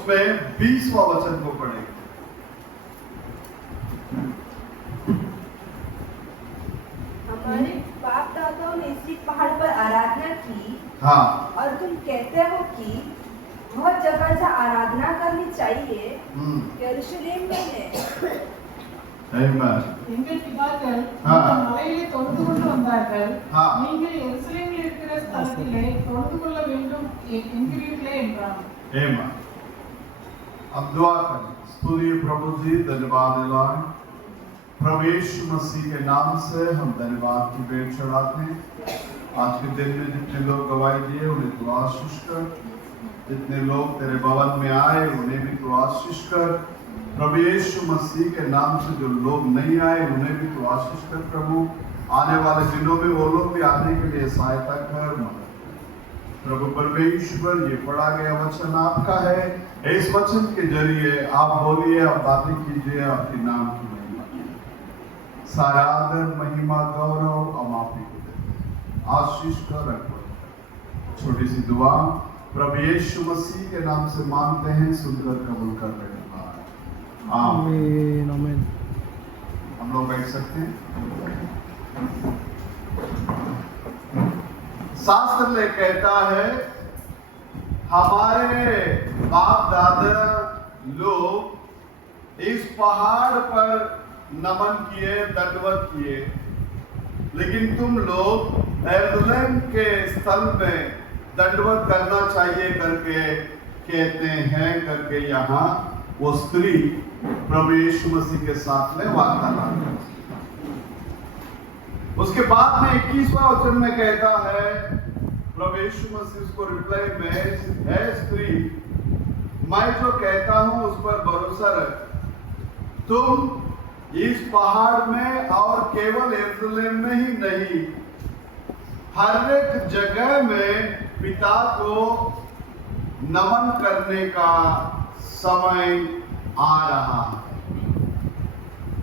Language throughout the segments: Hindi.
उसमें 20वां वचन को पढ़ेंगे। हमारे बाप दादाओं ने इसी पहाड़ पर आराधना की। हाँ, और तुम कहते हो कि वह जगह जहाँ आराधना करनी चाहिए यरूशलेम में है। Amen. எங்கள் பிதாக்கள் ஆ. இந்த மலையிலே தொழுது கொண்டு வந்தார்கள். ஆ. நீங்கள் எருசலேமில் இருக்கிற ஸ்தலத்திலே தொழுது கொள்ள வேண்டும் என்கிறீர்களே என்றான். Amen. अब दुआ करें। स्तुति प्रभु जी, धन्यवाद दिलाएं। प्रभु यीशु मसीह के नाम से हम धन्यवाद की भेंट चढ़ाते हैं। आज के दिन में जितने लोग गवाही दिए उन्हें तू आशीष कर, जितने लोग तेरे भवन में आए उन्हें भी तू आशीष कर। प्रभु यीशु मसीह के नाम से जो लोग नहीं आए उन्हें भी तू आशीष कर। प्रभु आने वाले दिनों में वो लोग भी आने के लिए सहायता कर, मदद कर। प्रभु परमेश्वर, ये पढ़ा गया वचन आपका है। इस वचन के जरिए आप बोलिए, आप बातें कीजिए, आपके नाम की महिमा कीजिए। सारा आदर, महिमा, गौरव हम आप ही को देते। आशीष कर रखो। छोटी सी दुआ प्रभु यीशु मसीह के नाम से मांगते हैं, सुनकर कबूल कर रहे हैं। आमीन आमीन। हम लोग बैठ सकते हैं। शास्त्र में कहता है हमारे बाप दादा लोग इस पहाड़ पर नमन किए, दंडवत किए, लेकिन तुम लोग यरूशलेम के स्थल में दंडवत करना चाहिए करके कहते हैं करके यहाँ वो स्त्री प्रभु यीशु मसीह के साथ में वार्तालाप करती है। उसके बाद में 21वां वचन में कहता है प्रभु यीशु मसीह उसको रिप्लाई में, है स्त्री, मैं जो कहता हूं उस पर भरोसा रख। तुम इस पहाड़ में और केवल यरूशलेम में ही नहीं, हर एक जगह में पिता को नमन करने का समय आ रहा है।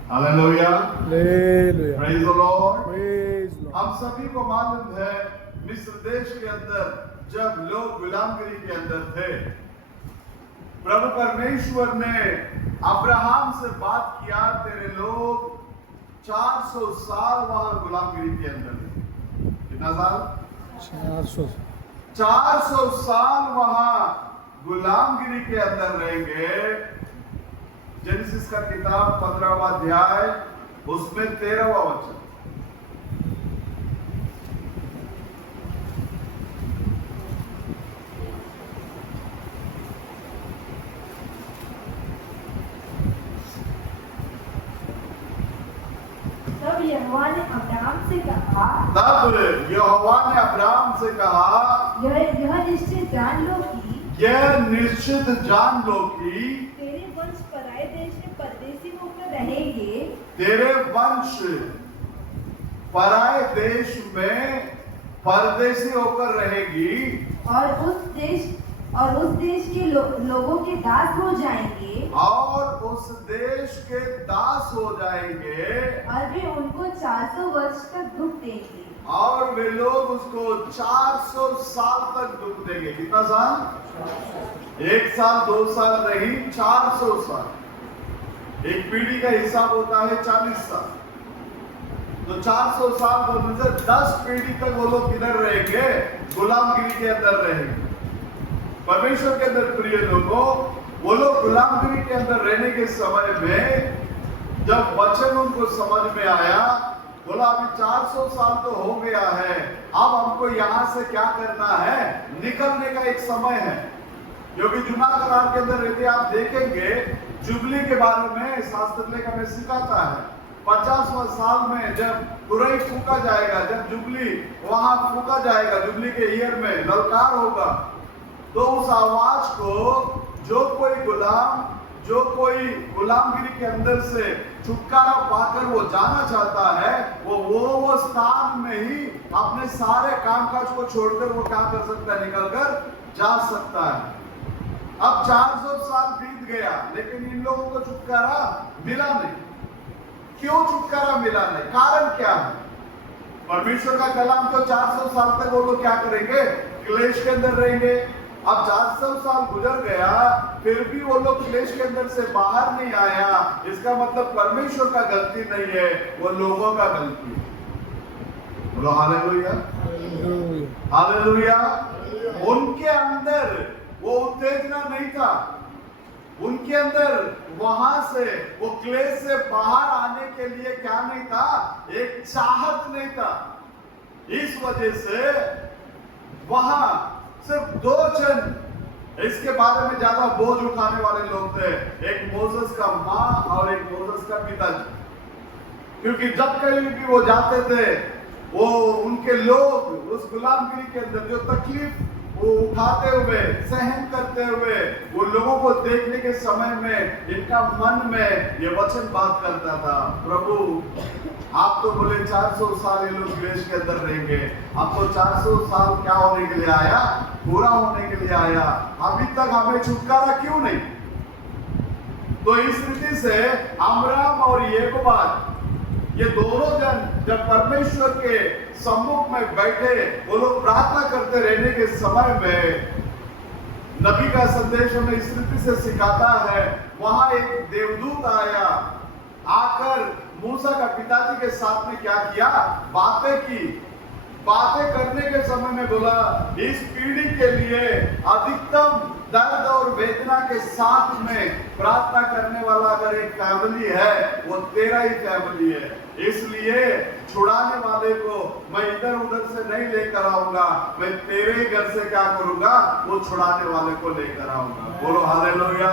Hallelujah, hallelujah, praise the Lord. Praise Lord. हम सभी को मालूम है मिस्र देश के अंदर जब लोग गुलामगिरी के अंदर थे, प्रभु परमेश्वर ने अब्राहम से बात किया, तेरे लोग 400 साल वहां गुलामगिरी के अंदर थे। कितना साल? 400 साल वहां गुलामगिरी के अंदर रहेंगे। जेनेसिस का किताब 15वां अध्याय उसमें 13वां वचन। तब यहोवा ने अब्राहम से कहा, यह निश्चित जान लो कि यह निश्चित जान लो कि तेरे वंश पराए देश में परदेसी होकर रहेंगे। तेरे वंश पराए देश में परदेसी होकर रहेगी और उस देश के लोगों के दास हो जाएंगे। और उस देश के दास हो जाएंगे। और वे उनको 400 वर्ष तक दुख देंगे। और वे लोग उसको 400 साल तक दुख देंगे। कितना साल? 1 साल 2 साल नहीं, 400 साल। एक पीढ़ी का हिसाब होता है 40 साल। तो 400 साल बोलने से 10 पीढ़ी तक वो लोग किधर रहेंगे? गुलामगिरी के अंदर रहेंगे। परमेश्वर के अंदर प्रिय लोगों, वो लोग गुलामगिरी के अंदर रहने के समय में जब वचन उनको समझ में आया, बोला अभी 400 साल तो हो गया है, अब हमको यहाँ से क्या करना है? निकलने का एक समय है। क्योंकि जुना करार के अंदर यदि आप देखेंगे, जुबली के बारे में शास्त्र लेख हमें सिखाता है। 50वां साल में जब तुरई फूका जाएगा, जब जुबली वहां फूका जाएगा, जुबली के ईयर में ललकार होगा, तो उस आवाज को जो कोई गुलामगिरी के अंदर से छुटकारा पाकर वो जाना चाहता है, वो स्थान में ही अपने सारे कामकाज को छोड़कर वो क्या कर सकता है? निकलकर जा सकता है। अब 400 साल बीत गया, लेकिन इन लोगों को छुटकारा मिला नहीं। क्यों छुटकारा मिला नहीं? कारण क्या है? परमेश्वर का कलाम तो 400 साल तक वो लोग क्या करेंगे? क्लेश के अंदर रहेंगे, अब 400 साल गुजर गया, फिर भी वो लोग क्लेश के अंदर से बाहर नहीं आया। इसका मतलब परमेश्वर का गलती नहीं है, वो लोगों का गलती है। बोलो हालेलुया, हालेलुया। उनके अंदर वो उत्तेजना नहीं था, उनके अंदर वहां से वो क्लेश से बाहर आने के लिए क्या नहीं था, एक चाहत नहीं था। इस वजह से वहां सिर्फ 2 जन इसके बारे में ज्यादा बोझ उठाने वाले लोग थे, एक मोसेस का माँ और एक मोसेस का पिताजी। क्योंकि जब कहीं भी वो जाते थे, वो उनके लोग उस गुलामगिरी के अंदर जो तकलीफ वो उठाते हुए, सहन करते हुए, वो लोगों को देखने के समय में इनका मन में ये वचन बात करता था, प्रभु आप तो बोले 400 साल ये लोग क्लेश के अंदर रहेंगे, अब तो 400 साल क्या होने के लिए आया, पूरा होने के लिए आया, अभी तक हमें छुटकारा क्यों नहीं। तो इस रीति से अमराम और येकोबाद ये दोनों जन जब परमेश्वर के सम्मुख में बैठे, वो लोग प्रार्थना करते रहने के समय में नबी का संदेश हमें इस रीति से सिखाता है, वहां एक देवदूत आया, आकर मूसा का पिताजी के साथ में क्या किया, बातें की। बातें करने के समय में बोला, इस पीढ़ी के लिए अधिकतम दर्द और वेदना के साथ में प्रार्थना करने वाला अगर एक फैमिली है, वो तेरा ही फैमिली है। इसलिए छुड़ाने वाले को मैं इधर उधर से नहीं लेकर आऊंगा, मैं तेरे ही घर से क्या करूंगा, वो छुड़ाने वाले को लेकर आऊंगा। बोलो हालेलुया,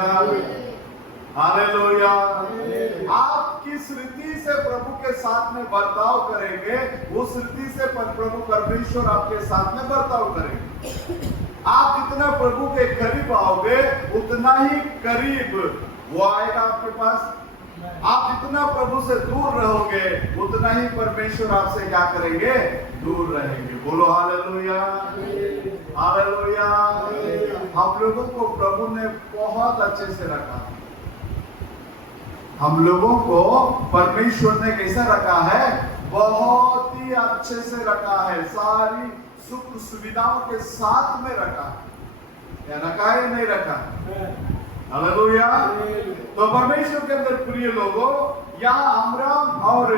हालेलुया। आप किस रीति से प्रभु के साथ में बर्ताव करेंगे, उस रीति से प्रभु परमेश्वर आपके साथ में बर्ताव करेंगे। आप जितना प्रभु के करीब आओगे, उतना ही करीब वो आएगा आपके पास। आप जितना प्रभु से दूर रहोगे, उतना ही परमेश्वर आपसे क्या करेंगे, दूर रहेंगे। बोलो हालेलुया, हालेलुया। हम लोगों को प्रभु ने बहुत अच्छे से रखा, हम लोगों को परमेश्वर ने कैसा रखा है, बहुत ही अच्छे से रखा है, सारी सुख सुविधाओं के साथ में रखा है। या रखा है नहीं रखा, हालेलुया। तो परमेश्वर के अंदर प्रिय लोगों, यहाँ अमराम और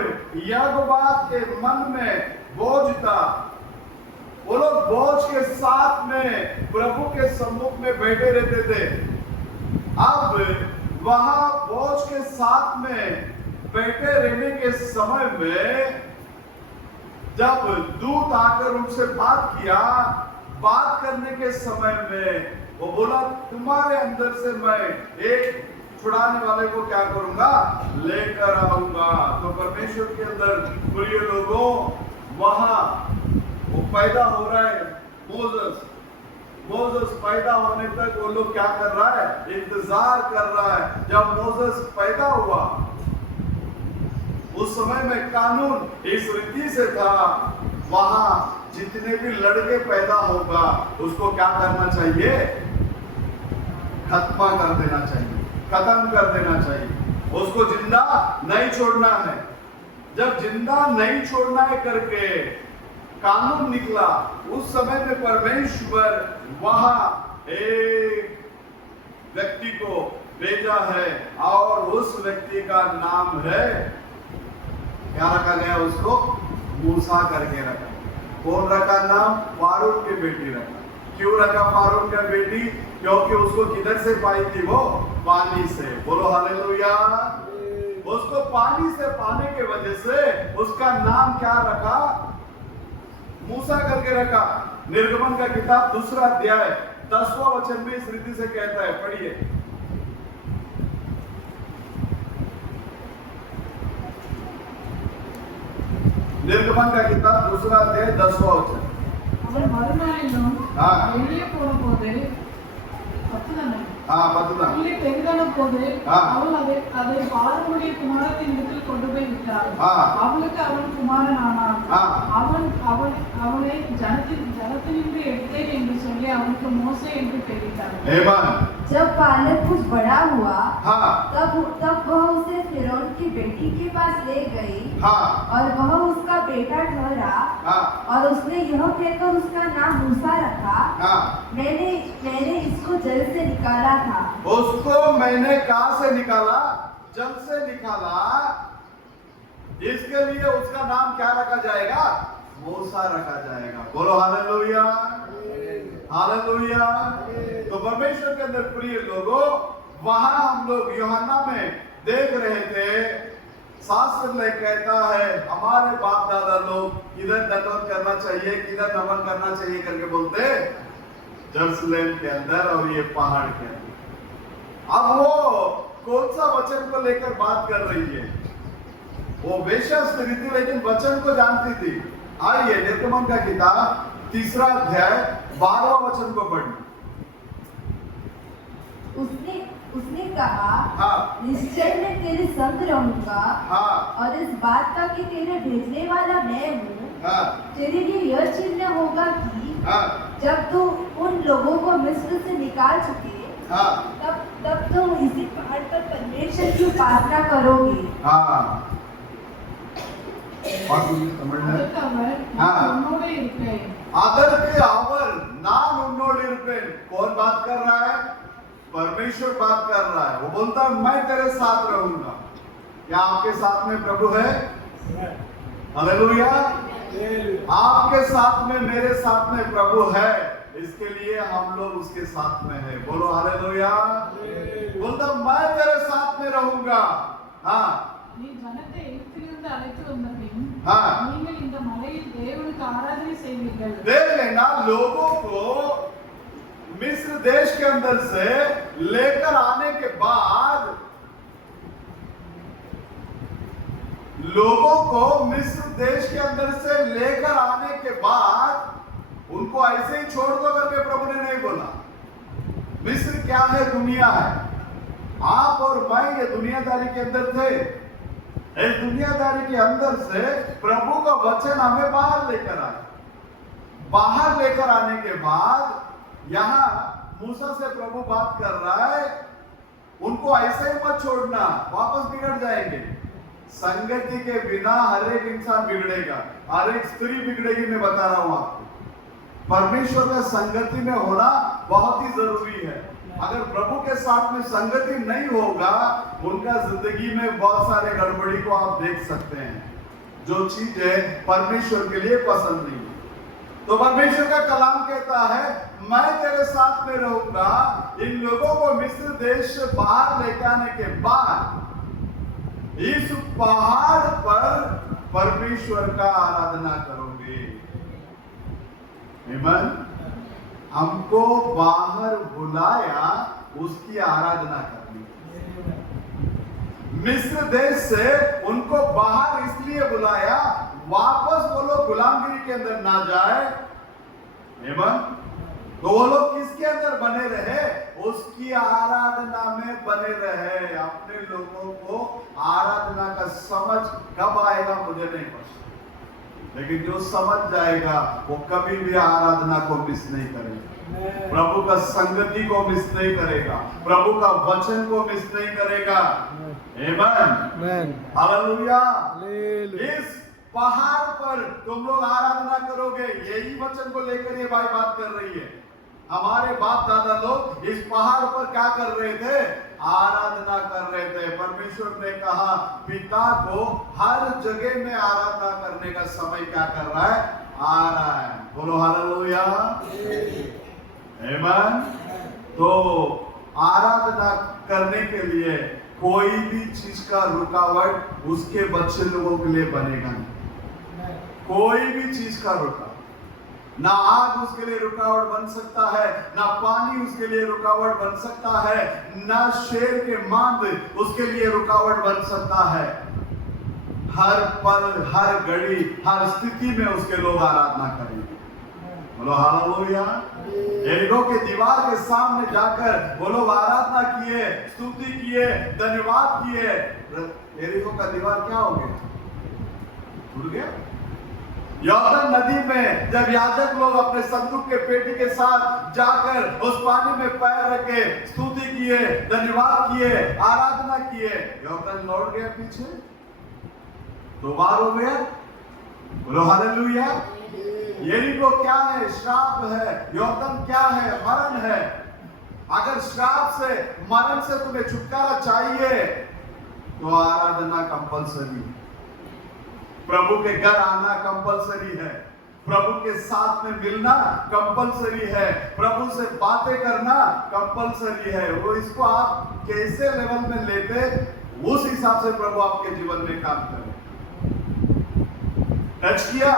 याकोबाद के मन में बोझ था, वो लोग बोझ के साथ में प्रभु के सम्मुख में बैठे रहते थे। अब वहां बोझ के साथ में बैठे रहने के समय में जब दूत आकर उनसे बात किया, बात करने के समय में वो बोला, तुम्हारे अंदर से मैं एक छुड़ाने वाले को क्या करूंगा, लेकर आऊंगा। तो परमेश्वर के अंदर प्रिय लोगों, वहां वो पैदा हो रहा है मोसेस पैदा होने तक वो लोग क्या कर रहा है, इंतजार कर रहा है। जब मोसेस पैदा हुआ, उस समय में कानून इस रीति से था, वहां जितने भी लड़के पैदा होगा उसको क्या करना चाहिए, खत्मा कर देना चाहिए, खत्म कर देना चाहिए, उसको जिंदा नहीं छोड़ना है। जब जिंदा नहीं छोड़ना है करके कानून निकला, उस समय में परमेश्वर वहां एक व्यक्ति को भेजा है और उस व्यक्ति का नाम है, क्या रखा गया उसको, मूसा करके रखा। कौन रखा नाम, फारून की बेटी रखा। क्यों रखा फारून का बेटी, क्योंकि उसको किधर से पाई थी, वो पानी से। बोलो हालेलुया। उसको पानी से पाने के वजह से उसका नाम क्या रखा, मूसा करके रखा। निर्गमन का किताब 2 अध्याय 10वां वचन में इस रीति से कहता है, पढ़िए। निर्गमन का किताब 2 अध्याय 10वां वचन। அவன் மறுநாளிலும் வெளியே போன போது உள்ளே பெரிதான போது அவள் அதை பார்வனுடைய குமாரத்தின் இடத்தில் கொண்டு போய் விட்டாள். அவளுக்கு அவன் குமாரன் ஆனான். அவன் அவனை ஜலத்தினின்று எடுத்தேன் என்று சொல்லி அவனுக்கு மோசே என்று பெயரிட்டார். Amen. जब बालक कुछ बड़ा हुआ हाँ तब वह उसे फिरौन की बेटी के पास ले गई हाँ और वह उसका बेटा ठहरा हाँ और उसने यह कहकर उसका नाम मूसा रखा, हाँ मैंने इसको जल से निकाला था। उसको मैंने कहां से निकाला? जल से निकाला। इसके लिए उसका नाम क्या रखा जाएगा? मूसा रखा जाएगा। बोलो हालेलुया, हालेलुया। तो परमेश्वर के अंदर प्रिय लोगों, वहां हम लोग यूहन्ना में देख रहे थे, शास्त्र में कहता है हमारे बाप दादा लोग किधर दंडवत करना चाहिए, किधर नमन करना चाहिए करके बोलते, यरूशलेम के अंदर और ये पहाड़ के अंदर। अब वो कौन सा वचन को लेकर बात कर रही है? वो वेश्या स्त्री थी लेकिन वचन को जानती थी। आइए निर्गमन का किताब 3 अध्याय 12वां वचन को पढ़िए। उसने कहा, हाँ निश्चय मैं तेरे संग रहूंगा हाँ और इस बात का कि तेरे भेजने वाला मैं हूँ हाँ तेरे लिए यह चिन्ह होगा कि हाँ जब तू उन लोगों को मिस्र से निकाल चुके हाँ तब तुम इसी पहाड़ पर परमेश्वर की उपासना करोगे। हाँ समझना அதற்கு அவர் हाँ। நான் உன்னோடே இருப்பேன். அதற்கு அவர் நான் உன்னோடு இருப்பேன்। कौन बात कर रहा है? परमेश्वर बात कर रहा है। वो बोलता है मैं तेरे साथ रहूंगा। क्या आपके साथ में प्रभु है? हालेलुया। आपके साथ में, मेरे साथ में प्रभु है, इसके लिए हम लोग उसके साथ में है। बोलो हालेलुया। बोलता मैं तेरे साथ में रहूंगा। हाँ நீ ஜனத்தை எகிப்திலிருந்து அழைத்து வந்த பின் हाँ நீங்கள் இந்த மலையில் தேவனுக்கு ஆராதனை செய்வீர்கள். देख लेना, लोगों को मिस्र देश के अंदर से लेकर आने के बाद, लोगों को मिस्र देश के अंदर से लेकर आने के बाद उनको ऐसे ही छोड़ दो करके प्रभु ने नहीं बोला। मिस्र क्या है? दुनिया है। आप और मैं ये दुनियादारी के अंदर थे। इस दुनियादारी के अंदर से प्रभु का वचन हमें बाहर लेकर आए। बाहर लेकर आने के बाद यहां मूसा से प्रभु बात कर रहा है, उनको ऐसे ही मत छोड़ना, वापस बिगड़ जाएंगे। संगति के बिना हर एक इंसान बिगड़ेगा, हर एक स्त्री बिगड़ेगी। मैं बता रहा हूं आपको, परमेश्वर का संगति में होना बहुत ही जरूरी है। अगर प्रभु के साथ में संगति नहीं होगा, उनका जिंदगी में बहुत सारे गड़बड़ी को आप देख सकते हैं, जो चीजें परमेश्वर के लिए पसंद नहीं है। तो परमेश्वर का कलाम कहता है मैं तेरे साथ में रहूंगा। इन लोगों को मिस्र देश से बाहर लेकर आने के बाद इस पहाड़ पर परमेश्वर का आराधना करोगे। आमीन। हमको बाहर बुलाया उसकी आराधना करनी। मिस्र देश से उनको बाहर इसलिए बुलाया, वापस वो लोग गुलामगिरी के अंदर ना जाए। आमीन। तो वो लोग किसके अंदर बने रहे? उसकी आराधना में बने रहे। अपने लोगों को आराधना का समझ कब आएगा मुझे नहीं पता, लेकिन जो समझ जाएगा वो कभी भी आराधना को मिस नहीं करेगा, प्रभु का संगति को मिस नहीं करेगा, प्रभु का वचन को मिस नहीं करेगा। आमीन, हालेलुया। इस पहाड़ पर तुम लोग आराधना करोगे, यही वचन को लेकर ये भाई बात कर रही है। हमारे बाप दादा लोग इस पहाड़ पर क्या कर रहे थे? आराधना कर रहे थे। परमेश्वर ने कहा पिता को हर जगह में आराधना करने का समय क्या कर रहा है? आ रहा है। बोलो हालेलुया, आमीन। तो आराधना करने के लिए कोई भी चीज का रुकावट उसके बच्चे लोगों के लिए बनेगा नहीं। कोई भी चीज का रुकावट, ना आग उसके लिए रुकावट बन सकता है, ना पानी उसके लिए रुकावट बन सकता है, ना शेर के मांद उसके लिए रुकावट बन सकता है। हर पल, हर घड़ी, हर स्थिति में उसके लोग आराधना करेंगे। बोलो हालेलुया। यरीहो के दीवार के सामने जाकर वो लोग आराधना किए, स्तुति किए, धन्यवाद किए। यरीहो का दीवार क्या हो गया? टूट गया? यॉर्दन नदी में जब याजक लोग अपने संदूक के पेटी के साथ जाकर उस पानी में पैर रखे स्तुति किए, धन्यवाद किए, आराधना किए, यॉर्दन लौट गया पीछे, 2 बार हो गया। बोलो हालेलुया। यरीको क्या है? श्राप है। यॉर्दन क्या है? मरण है। अगर श्राप से, मरण से तुम्हें छुटकारा चाहिए तो आराधना कंपलसरी, प्रभु के घर आना कंपलसरी है, प्रभु के साथ में मिलना कंपलसरी है, प्रभु से बातें करना कंपलसरी है। वो इसको आप कैसे लेवल में लेते, उस हिसाब से प्रभु आपके जीवन में काम करे। टच किया,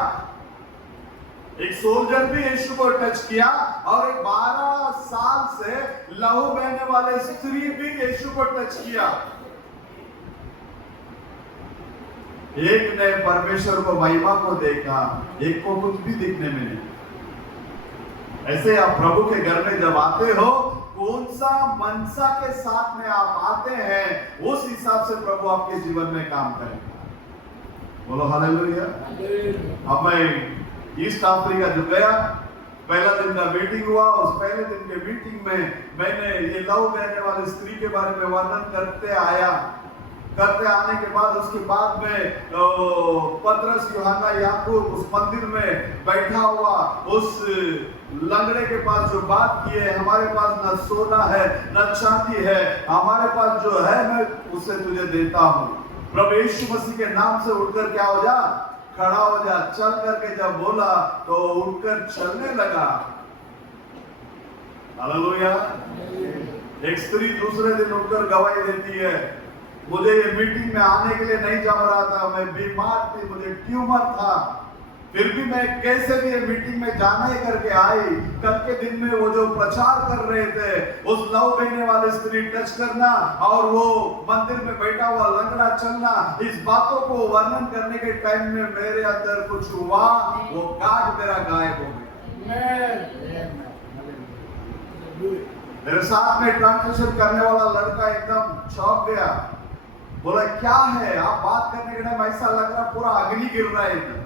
एक सोल्जर भी यीशु को टच किया और एक 12 साल से लहू बहने वाले स्त्री भी यीशु को टच किया। एक ने परमेश्वर को, महिमा को देखा, एक को कुछ भी दिखने में नहीं। ऐसे आप प्रभु के घर में जब आते हो, कौन सा मनसा के साथ में आप आते हैं, उस हिसाब से प्रभु आपके जीवन में काम करेगा। बोलो हालेलुया। अब मैं ईस्ट अफ्रीका जो गया, पहला दिन का मीटिंग हुआ, उस पहले दिन के मीटिंग में मैंने ये लहू बहने वाली स्त्री के बारे में वर्णन करते आने के बाद उसके बाद में पतरस, यूहन्ना, याकूब उस मंदिर में बैठा हुआ उस लंगड़े के पास जो बात की है, हमारे पास न सोना है न चांदी है, हमारे पास जो है मैं उसे तुझे देता हूँ। प्रभु यीशु मसीह के नाम से उठकर क्या हो जा, खड़ा हो जा। चल करके जब बोला तो उठकर चलने लगा। हालेलुया। एक स्त्री दूसरे दिन उठकर गवाही देती है, मुझे ये मीटिंग में आने के लिए नहीं जम रहा था, मैं बीमार थी, मुझे ट्यूमर था, फिर भी मैं कैसे भी ये मीटिंग में जाना ही करके आई। कल के दिन में वो जो प्रचार कर रहे थे, उस लहू बहने वाले स्त्री टच करना और वो मंदिर में बैठा हुआ लंगड़ा चलना, इस बातों को वर्णन करने के टाइम में मेरे अंदर कुछ हुआ, वो गांठ मेरा गायब हो गया। मेरे साथ में ट्रांसलेशन करने वाला लड़का एकदम चौंक गया, बोला क्या है? आप बात करने के टाइम ऐसा लग रहा पूरा अग्नि गिर रहा है इधर।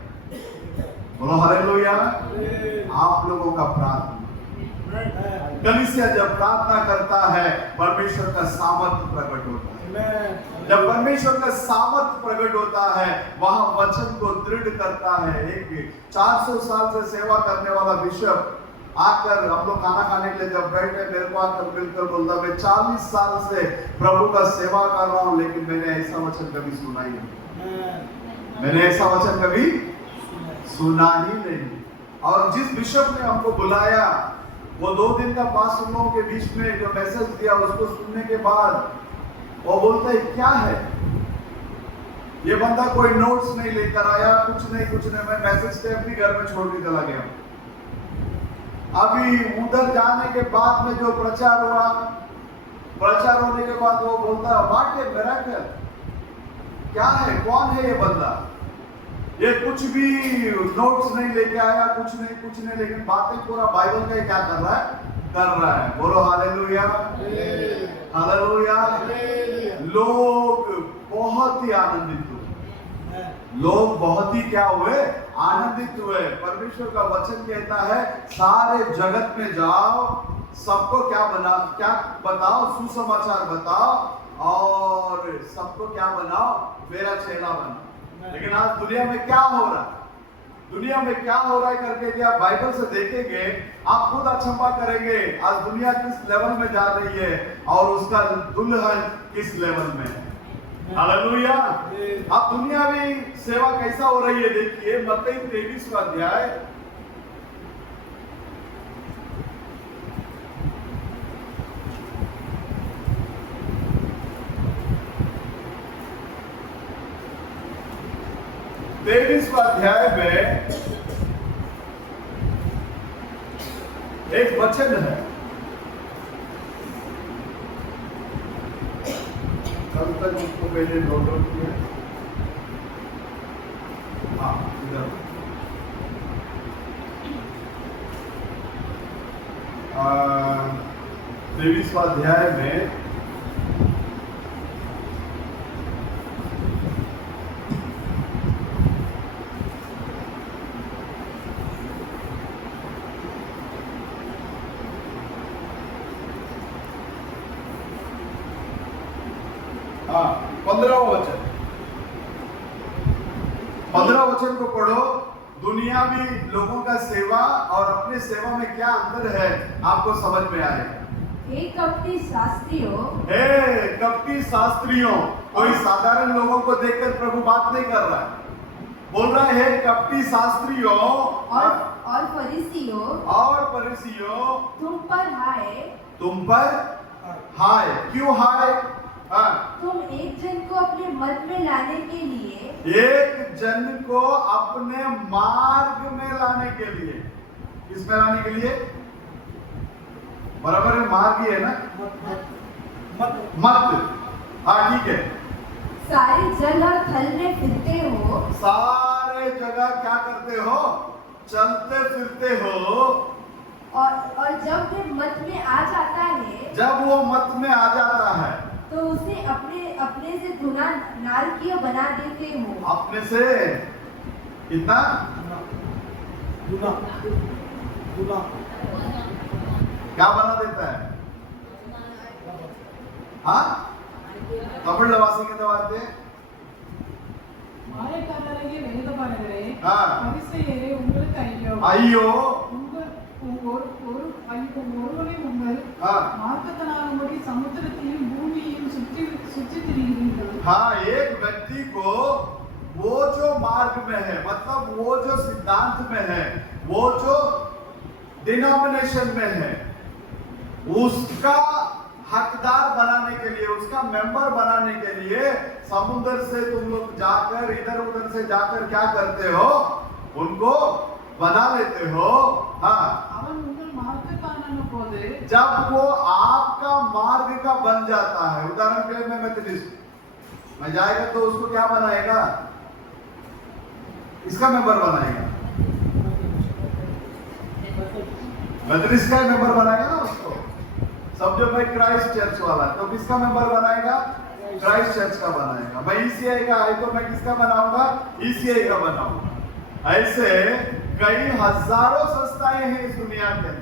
बोलो हालेलुया। आप लोगों का प्रार्थना, कलीसिया जब प्रार्थना करता है, परमेश्वर का सामर्थ प्रकट होता है। जब परमेश्वर का सामर्थ प्रकट होता है, वहां वचन को दृढ़ करता है। एक 400 साल से सेवा करने वाला बिशप आकर, हम लोग खाना खाने के लिए जब बैठे, मेरे को आकर मिलकर बोलता, मैं 40 साल से प्रभु का सेवा कर रहा हूं, लेकिन मैंने ऐसा वचन कभी सुना ही नहीं। मैंने ऐसा वचन कभी सुना ही नहीं। और जिस बिशप ने हमको बुलाया, वो 2 दिन का पास लोगों के बीच में जो मैसेज दिया, उसको सुनने के बाद वो बोलता है क्या है ये बंदा, कोई नोट्स नहीं लेकर आया, कुछ नहीं। मैं मैसेज टेप भी घर में छोड़ के चला गया। अभी उधर जाने के बाद में जो प्रचार हुआ, प्रचार होने के बाद वो बोलता है व्हाट ए मिरेकल, क्या है, कौन है ये बंदा, ये कुछ भी नोट्स नहीं लेके आया, कुछ नहीं, लेकिन बातें पूरा बाइबल का ही क्या कर रहा है। बोलो हालेलुया, हालेलुया। लोग बहुत ही आनंदित हुए, लोग बहुत ही क्या हुए, आनंदित हुए। परमेश्वर का वचन कहता है, सारे जगत में जाओ, सबको क्या बताओ, सुसमाचार बताओ और सबको क्या बनाओ, मेरा चेला बनाओ। लेकिन आज दुनिया में क्या हो रहा है, दुनिया में क्या हो रहा है करके क्या बाइबल से देखेंगे, आप खुद अचंभा करेंगे। आज दुनिया किस लेवल में जा रही है और उसका दुल्हन किस लेवल में है। हालेलुया। अब दुनियावी सेवा कैसा हो रही है देखिए, मत्ती 23वां अध्याय, में एक वचन है, कल तक उसको पहले नोट किया। हाँ, इधर 23वां अध्याय में हाँ 15वां वचन, 15 वचन को पढ़ो। दुनियावी लोगों का सेवा और अपने सेवा में क्या अंतर है आपको समझ में आएगा। हे कपटी शास्त्रियों, हे कपटी शास्त्रियों, कोई साधारण लोगों को देखकर प्रभु बात नहीं कर रहा है, बोल रहा है हे कपटी शास्त्रियों और फरीसियों, तुम पर हाय। तुम पर हाय, क्यों हाय? तुम एक जन को अपने मत में लाने के लिए, एक जन को अपने मार्ग में लाने के लिए, किस में लाने के लिए? बराबर है, मार्ग ही है ना, मत। हाँ ठीक है। सारी जगह थल में फिरते हो, सारे जगह क्या करते हो? चलते फिरते हो। और जब वे मत में आ जाता है, जब वो मत में आ जाता है तो उसे अपने से गुना नारकीय बना देते हो। अपने से कितना? क्या बना देता है? हाँ तमिल वासिंग वार्ते மாயக்காரராகிய வேதபாரகரே, ஆ. பரிசேயரே, உங்களுக்கு ஐயோ! ஐயோ ஒருவனை உங்கள் हाँ மார்க்கத்தினாகும்படி சமுத்திரத்தையும் பூமியையும் சுற்றி திரிகிறீர்கள்। हाँ एक व्यक्ति को वो जो मार्ग में है, मतलब वो जो सिद्धांत में है, वो जो डिनोमिनेशन में है, उसका हकदार बनाने के लिए, उसका मेंबर बनाने के लिए समुद्र से तुम लोग जाकर इधर उधर से जाकर क्या करते हो? उनको बना लेते हो। हाँ அவன் உங்கள் மார்க்கத்தான போது, जब वो आपका मार्ग का बन जाता है, उदाहरण के लिए मैं मेथडिस्ट में जाएगा तो उसको क्या बनाएगा? इसका मेंबर बनाएगा, मेथडिस्ट का मेंबर बनाएगा ना उसको। सब जो मैं क्राइस्ट चर्च वाला, तो किसका मेंबर बनाएगा? क्राइस्ट चर्च का बनाएगा। मैं ईसीआई का है तो मैं किसका बनाऊंगा? ईसीआई का बनाऊंगा। ऐसे कई हजारों संस्थाएं हैं इस दुनिया के अंदर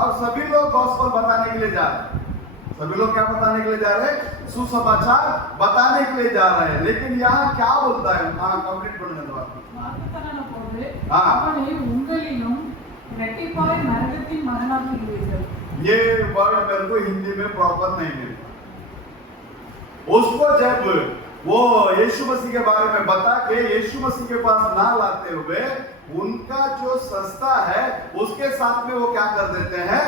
और सभी लोग गॉस्पेल बताने के लिए जा रहे हैं। सभी लोग क्या बताने के लिए जा रहे हैं? सुसमाचार बताने के लिए जा रहे हैं। लेकिन यहाँ क्या बोलता है? हाँ कंप्लीट करने दो। மார்க்கத்தான போது ஆ. அவனை உங்களிலும் இரட்டிப்பாய் நரகத்தின் மரணாக்குவீர்கள்। ये वर्ड मेरे को हिंदी में प्रॉपर नहीं मिला। उसको जब वो यीशु मसीह के बारे में बता के यीशु मसीह के पास ना लाते हुए उनका जो संस्था है उसके साथ में वो क्या कर देते हैं?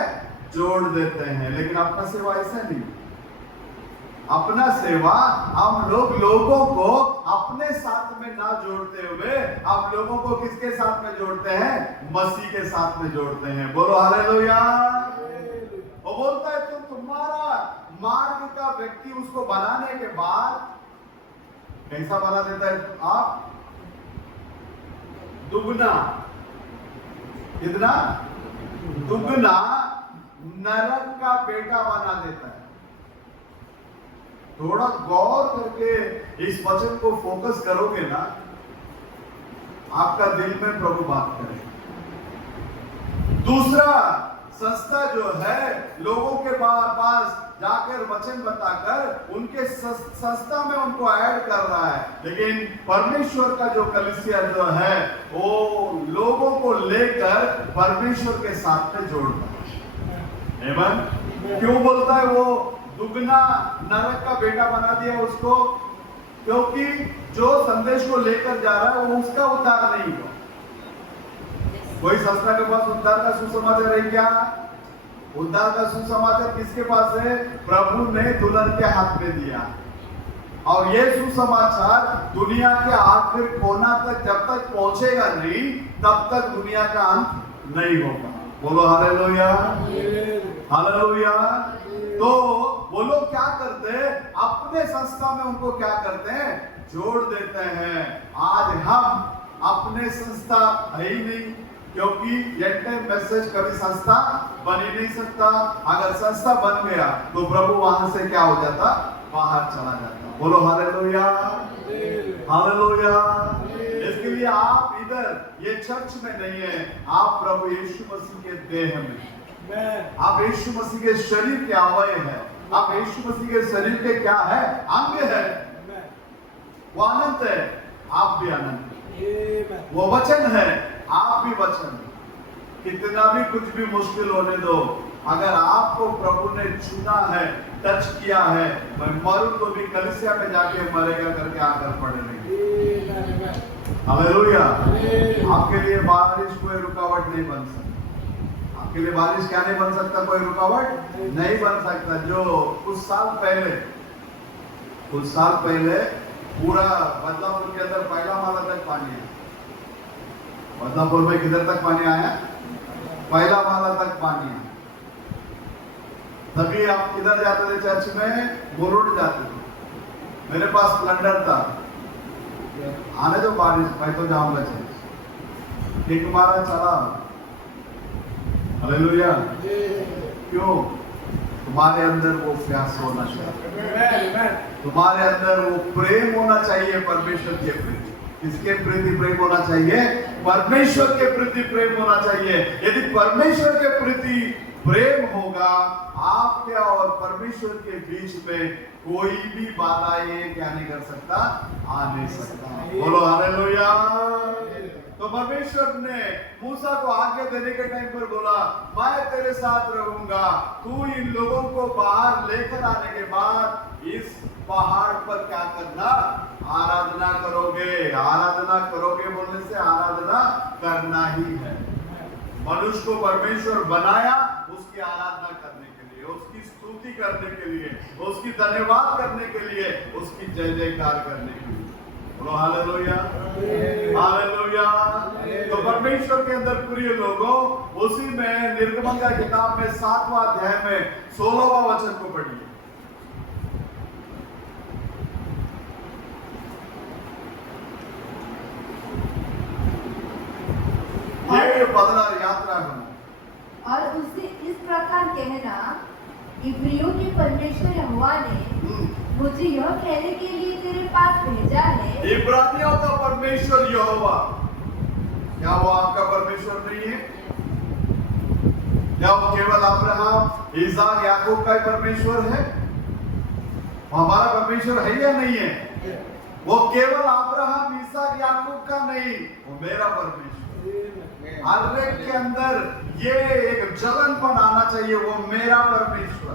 जोड़ देते हैं। लेकिन अपना सेवा ऐसा नहीं। अपना सेवा हम लोगों को अपने साथ में ना जोड़ते हुए हम लोगों को किसके साथ में जोड़ते हैं? मसीह के साथ में जोड़ते हैं। बोलो हालेलुया। वो बोलता है तुम तुम्हारा मार्ग का व्यक्ति उसको बनाने के बाद कैसा बना देता है? आप दुगना, कितना? दुगना नरक का बेटा बना देता है। थोड़ा गौर करके इस वचन को फोकस करोगे ना, आपका दिल में प्रभु बात करेगा। दूसरा संस्था जो है लोगों के पास जाकर वचन बताकर उनके संस्था में उनको ऐड कर रहा है। लेकिन परमेश्वर का जो कलीसिया जो है वो लोगों को लेकर परमेश्वर के साथ में जोड़ता है। आमीन। क्यों बोलता है वो दुगना नरक का बेटा बना दिया उसको? क्योंकि जो संदेश को लेकर जा रहा है वो उसका उद्धार नहीं हुआ। कोई संस्था के पास उद्धार का सुसमाचार है क्या? उद्धार का सुसमाचार किसके पास है? प्रभु ने दुल्हन के हाथ में दिया। और ये सुसमाचार दुनिया के आखिर कोना तक जब तक पहुंचेगा नहीं तब तक दुनिया का अंत नहीं होगा। बोलो हालेलुया, हालेलुया। तो वो लोग क्या करते हैं? अपने संस्था में उनको क्या करते हैं? जोड़ देते हैं। आज हम अपने संस्था है ही नहीं, क्योंकि एंड टाइम मैसेज कभी संस्था बन ही नहीं सकता। अगर संस्था बन गया तो प्रभु वहां से क्या हो जाता? बाहर चला जाता। बोलो हालेलुया, हालेलुया। इसके लिए आप इधर ये चर्च में नहीं है, आप प्रभु यीशु मसीह के देह में, आप यीशु मसीह के शरीर के अवयव हैं। आप यीशु मसीह के शरीर के क्या है? अंग है। वो अनंत है, आप भी अनंत है। वो वचन है, आप भी वचन है। कितना भी कुछ भी मुश्किल होने दो, अगर आपको प्रभु ने चुना है, टच किया है, मैं मरूं तो भी कलीसिया में जाके मरेगा करके आकर पड़े नहीं। हालेलुया। आपके लिए बारिश कोई रुकावट नहीं बन सकती। आपके लिए बारिश क्या नहीं बन सकता? कोई रुकावट नहीं बन सकता। जो कुछ साल पहले पूरा बदलापुर के अंदर पहला माला तक पानी है। बदलापुर में किधर तक पानी आया? पहला माला तक पानी है। तभी आप किधर जाते थे? चर्च में मुरुड जाते थे। मेरे पास स्प्लेंडर था। आने दो बारिश, मैं तो जाऊंगा चर्च। एक मारा चला। हालेलुया। क्यों? तुम्हारे अंदर वो प्यास होना चाहिए, तुम्हारे अंदर वो प्रेम होना चाहिए परमेश्वर के प्रति। किसके प्रति प्रेम होना चाहिए? परमेश्वर के प्रति प्रेम होना चाहिए। यदि परमेश्वर के प्रति प्रेम होगा, आपके और परमेश्वर के बीच में कोई भी बाधा ये क्या नहीं कर सकता? आ नहीं सकता। बोलो हालेलुया। तो परमेश्वर ने मूसा को आज्ञा देने के टाइम पर बोला, मैं तेरे साथ रहूंगा। तू इन लोगों को बाहर लेकर आने के बाद इस पहाड़ पर क्या करना? आराधना करोगे। आराधना करोगे बोलने से आराधना करना ही है। मनुष्य को परमेश्वर बनाया उसकी आराधना करने के लिए, उसकी स्तुति करने के लिए, उसकी धन्यवाद करने के लिए, उसकी जय जयकार करने के लिए। बोलो हालेलुया। हालेलुया। तो परमेश्वर के अंदर प्रिय लोगों, उसी में निर्गमन का किताब में 7वां अध्याय में 16वां वचन को पढ़िए। ये बदला यात्रा है। और उससे इस प्रकार कहना, इब्रियों के परमेश्वर यहोवा ने मुझे यह कहने के लिए तेरे पास भेजा है। इब्रानियों का परमेश्वर यहोवा, क्या वो आपका परमेश्वर नहीं है? क्या वो केवल अब्राहम, इसहाक, याकूब का ही परमेश्वर है? हमारा परमेश्वर है या नहीं है? वो केवल अब्राहम, इसहाक, याकूब का नहीं, वो मेरा परमेश्वर। हर एक के अंदर ये एक जलनपन आना चाहिए, वो मेरा परमेश्वर।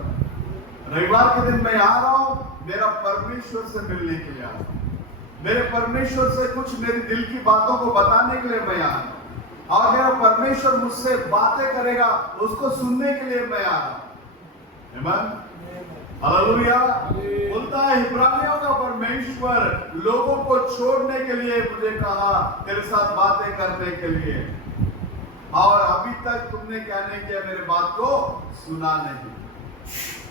रविवार के दिन मैं आ रहा हूं मेरा परमेश्वर से मिलने के लिए आ रहा हूं। मेरे परमेश्वर से कुछ मेरी दिल की बातों को बताने के लिए मैं आ रहा हूं। और मेरा परमेश्वर मुझसे बातें करेगा, उसको सुनने के लिए मैं आ रहा हूं। आमीन। हालेलुया। बोलता है इब्रानियों का परमेश्वर लोगों को छोड़ने के लिए मुझे कहा, तेरे साथ बातें करने के लिए, और अभी तक तुमने क्या नहीं किया? मेरे बात को सुना नहीं।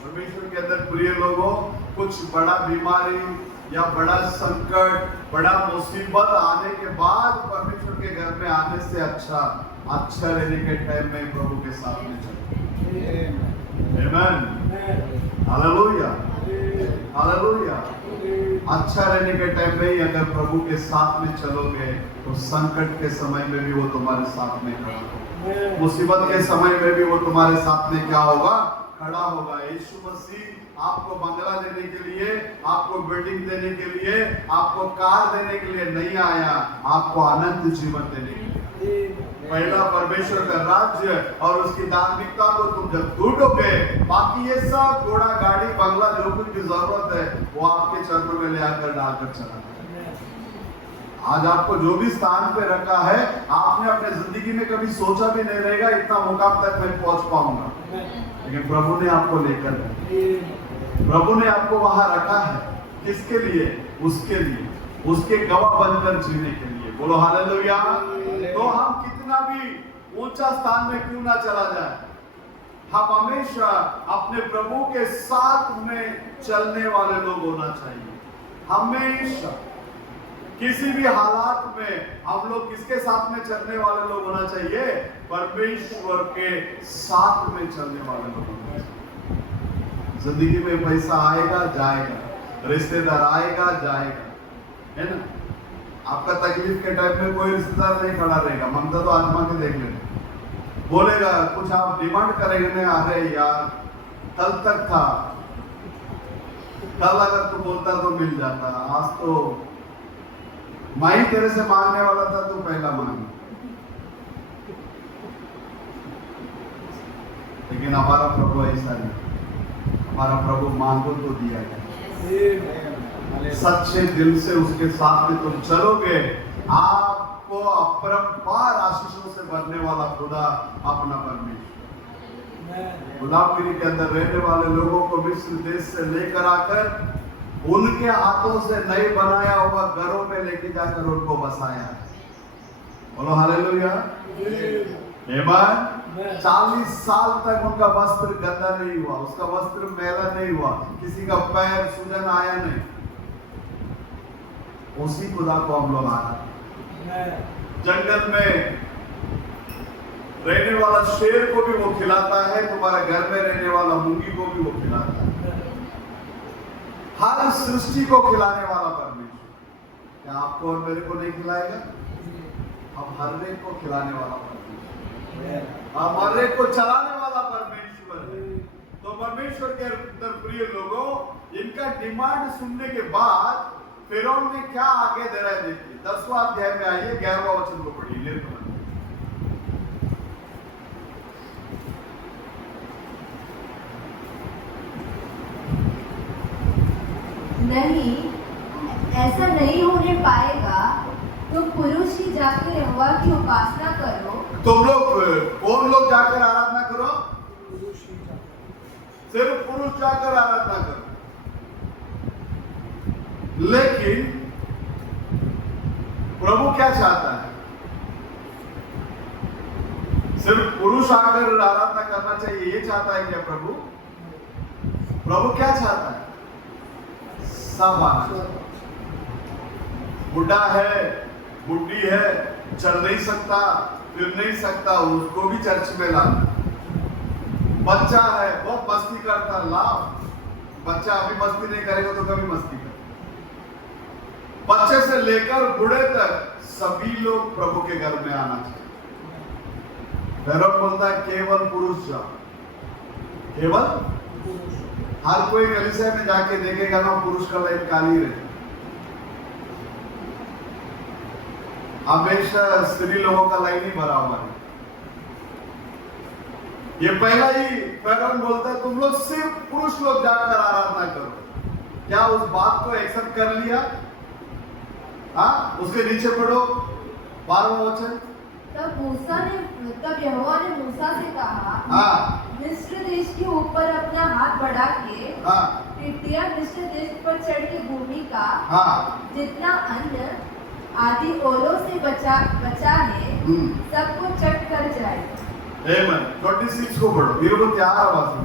परमेश्वर के अंदर प्रिय लोगों, कुछ बड़ा बीमारी या बड़ा संकट, बड़ा मुसीबत आने के बाद परमेश्वर के घर में आने से अच्छा रहने के टाइम में प्रभु के साथ में चलो। आमीन। हालेलुया। हालेलुया। अच्छा रहने के टाइम में ही अगर प्रभु के साथ में चलोगे तो संकट के समय में भी वो तुम्हारे साथ में खड़ा होगा। मुसीबत के समय में भी वो तुम्हारे साथ में क्या होगा? खड़ा होगा। यीशु मसीह आपको बंगला देने के लिए, आपको बिल्डिंग देने के लिए, आपको कार देने के लिए नहीं आया, आपको अनंत जीवन देने के लिए। पहला परमेश्वर का राज्य और उसकी धार्मिकता को तुम जब ढूंढोगे, बाकी ये सब घोड़ा, गाड़ी, बंगला जो कुछ भी जरूरत है वो आपके चरणों में ले आकर डालकर चला। आज आपको जो भी स्थान पे रखा है, आपने अपने जिंदगी में कभी सोचा भी नहीं रहेगा इतना मुकाम तक मैं पहुंच पाऊंगा, लेकिन प्रभु ने आपको लेकर, प्रभु ने आपको वहां रखा है। किसके लिए? उसके लिए, उसके गवाह बनकर जीने के लिए। बोलो हालेलुया। तो हम कितना भी ऊंचा स्थान में क्यों ना चला जाए, हम हमेशा अपने प्रभु के साथ में चलने वाले लोग होना चाहिए। हमेशा किसी भी हालात में हम लोग किसके साथ में चलने वाले लोग होना चाहिए? परमेश्वर के साथ में चलने वाले लोग होना चाहिए। जिंदगी में पैसा आएगा जाएगा, रिश्तेदार आएगा जाएगा, है ना? आपका तकलीफ के टाइम में कोई रिश्तेदार नहीं खड़ा रहेगा। ममता तो आत्मा के देख लेना, बोलेगा कुछ आप डिमांड करेंगे ना, अरे यार कल तक था, कल अगर तू बोलता तो मिल जाता, आज तो मैं ही तेरे से मांगने वाला था, तू पहला मांग। लेकिन हमारा प्रभु ऐसा नहीं, हमारा प्रभु मांगो तो दिया गया। सच्चे दिल से उसके साथ में तुम चलोगे, आपको अपरंपार आशीषों से भरने वाला खुदा अपना परमेश्वर। गुलामगिरी के अंदर रहने वाले लोगों को मिस्र देश से लेकर आकर उनके हाथों से नए बनाया हुआ घरों में लेके जाकर उनको बसाया। बोलो हालेलुया। आमीन। 40 साल तक उनका वस्त्र गंदा नहीं हुआ, उसका वस्त्र मैला नहीं हुआ, किसी का पैर सूजन आया नहीं। उसी खुदा को हम लोग आना। जंगल में रहने वाला शेर को भी वो खिलाता है, तुम्हारे घर में रहने वाला मुर्गी को भी वो खिलाता है। हर सृष्टि को खिलाने वाला परमेश्वर क्या आपको और मेरे को नहीं खिलाएगा? अब हर एक को खिलाने वाला परमेश्वर, अब हर एक को चलाने वाला परमेश्वर है। तो परमेश्वर के अंदर प्रिय लोगों, इनका डिमांड सुनने के बाद फिरौन ने क्या आगे दे रहा है देखिए। 10वां अध्याय में आइए, 11वां वचन को पढ़िए। नहीं, ऐसा नहीं होने पाएगा। तुम पुरुष ही जाकर यहोवा की उपासना करो। तुम लोग कौन लोग जाकर आराधना करो? सिर्फ पुरुष जाकर आराधना करो। लेकिन प्रभु क्या चाहता है? सिर्फ पुरुष आकर आराधना करना चाहिए, ये चाहता है क्या प्रभु? प्रभु क्या चाहता है? सब आना। बुढ़ा है, बुढ़ी है, चल नहीं सकता, फिर नहीं सकता, उसको भी चर्च में लाना। बच्चा है, बहुत मस्ती करता, लाओ। बच्चा अभी मस्ती नहीं करेगा तो कभी मस्ती करेगा। बच्चे से लेकर बूढ़े तक सभी लोग प्रभु के घर में आना चाहिए। फिरौन बोलता है केवल पुरुष जाओ, केवल। हर कोई कलीसिया में जाके देखेगा ना, पुरुष का लाइन खाली रहे। हमेशा स्त्री लोगों का लाइन ही भरा हुआ है। ये पहला ही फिरौन बोलता है तुम लोग सिर्फ पुरुष लोग जाकर आराधना करो। क्या उस बात को एक्सेप्ट कर लिया? हाँ, उसके नीचे पढ़ो 12वां वचन। तब यहोवा ने मूसा से कहा, हाँ, मिस्र देश के ऊपर अपना हाथ बढ़ा के हाँ, टिड्डियां मिस्र देश पर चढ़ के भूमि का हाँ, जितना अन्न आदि ओलों से बचा है सबको चट कर जाए। आमीन। 26 को पढ़ो, 26 वचन।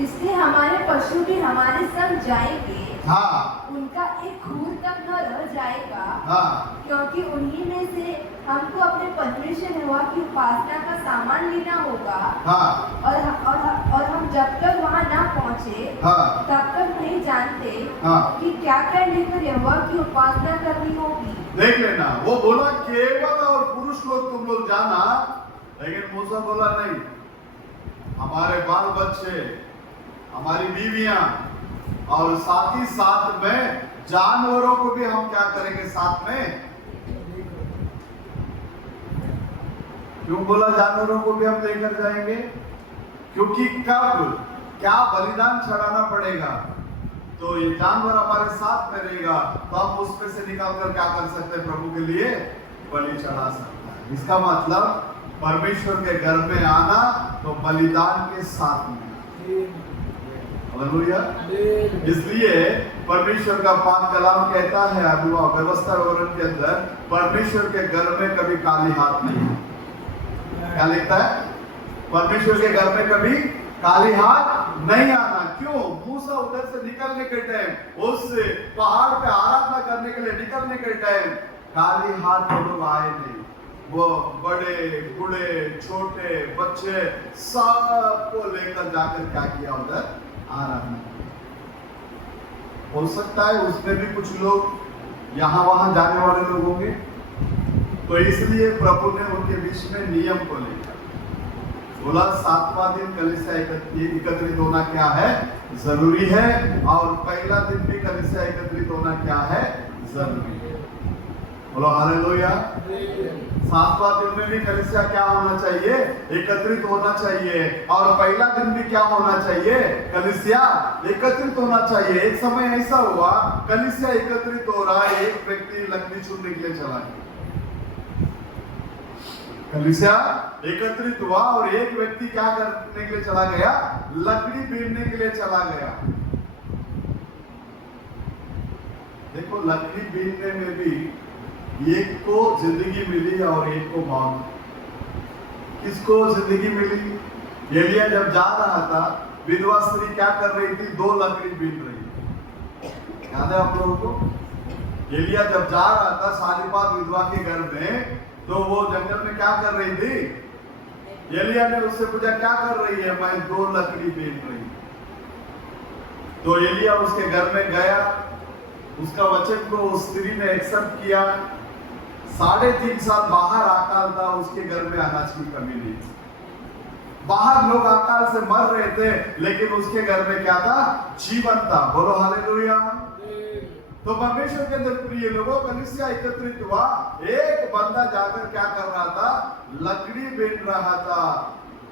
इसलिए हमारे पशु भी हमारे संग जाएंगे। हाँ, उनका एक खूर तक न रह जाएगा। हाँ, क्योंकि उन्हीं में से हमको अपने परमेश्वर यहोवा की उपासना का सामान लेना होगा। हाँ, और हम जब तक वहाँ ना पहुँचे हाँ, तब तक नहीं जानते हाँ। कि क्या क्या लेकर यहोवा की उपासना करनी होगी। देख लेना, वो बोला केवल और पुरुष लोग तुम लोग जाना, लेकिन मूसा बोला नहीं, हमारे बाल बच्चे, हमारी बीवियां और साथ ही साथ में जानवरों को भी हम क्या करेंगे साथ में। क्यों बोला जानवरों को भी हम लेकर जाएंगे? क्योंकि कब क्या बलिदान चढ़ाना पड़ेगा, तो ये जानवर हमारे साथ में रहेगा, तो हम उसमें से निकाल कर क्या कर सकते हैं? प्रभु के लिए बलि चढ़ा सकते हैं। इसका मतलब परमेश्वर के घर में आना तो बलिदान के साथ में। हालेलुया। इसलिए परमेश्वर का पाक कलाम कहता है, अभिभाव व्यवस्था विवरण के अंदर, परमेश्वर के घर में कभी खाली हाथ नहीं है। क्या लिखता है? परमेश्वर के घर में कभी खाली हाथ नहीं आना। क्यों? मूसा उधर से निकलने के टाइम, उस पहाड़ पे आराधना करने के लिए निकलने के टाइम खाली हाथ वो लोग आए नहीं। वो बड़े बूढ़े छोटे बच्चे सबको लेकर जाकर क्या किया? उधर आराधना। हो सकता है उसमें भी कुछ लोग यहाँ वहां जाने वाले लोग होंगे, तो इसलिए प्रभु ने उनके बीच में नियम को लेकर बोला 7वां दिन कलीसिया एकत्रित होना क्या है, जरूरी है। और पहला दिन भी कलीसिया एकत्रित होना क्या है, जरूरी है। बोलो हालेलुया। 7वां दिन में भी कलीसिया क्या होना चाहिए, एकत्रित होना चाहिए। और पहला दिन भी क्या होना चाहिए, कलीसिया एकत्रित होना चाहिए। एक समय ऐसा हुआ, कलीसिया एकत्रित हो रहा है, एक व्यक्ति लकड़ी चुनने के लिए चला गया। कलीसिया एकत्रित हुआ और एक व्यक्ति क्या करने के लिए चला गया, लकड़ी बीनने के लिए चला गया। देखो लकड़ी बीनने में भी एक को जिंदगी मिली और एक को मौत। किसको जिंदगी मिली? एलिया जब जा रहा था, विधवा स्त्री क्या कर रही थी, 2 लकड़ी बीन रही थी। याद है आप लोगों को? एलिया जब जा रहा था सालीपात विधवा के घर में, तो वो जंगल में क्या कर रही थी? एलिया ने उससे पूछा क्या कर रही है? मैं 2 लकड़ी बीन रही। तो एलिया उसके घर में गया, उसका वचन को उस स्त्री ने एक्सेप्ट किया। 3.5 साल बाहर अकाल था, उसके घर में अनाज की कमी नहीं थी। बाहर लोग अकाल से मर रहे थे, लेकिन उसके घर में क्या था, जीवन था। बोलो हालेलुया। तो परमेश्वर के अंदर प्रिय लोगों, कलीसिया एकत्रित हुआ। एक बंदा जाकर क्या कर रहा था, लकड़ी बीन रहा था।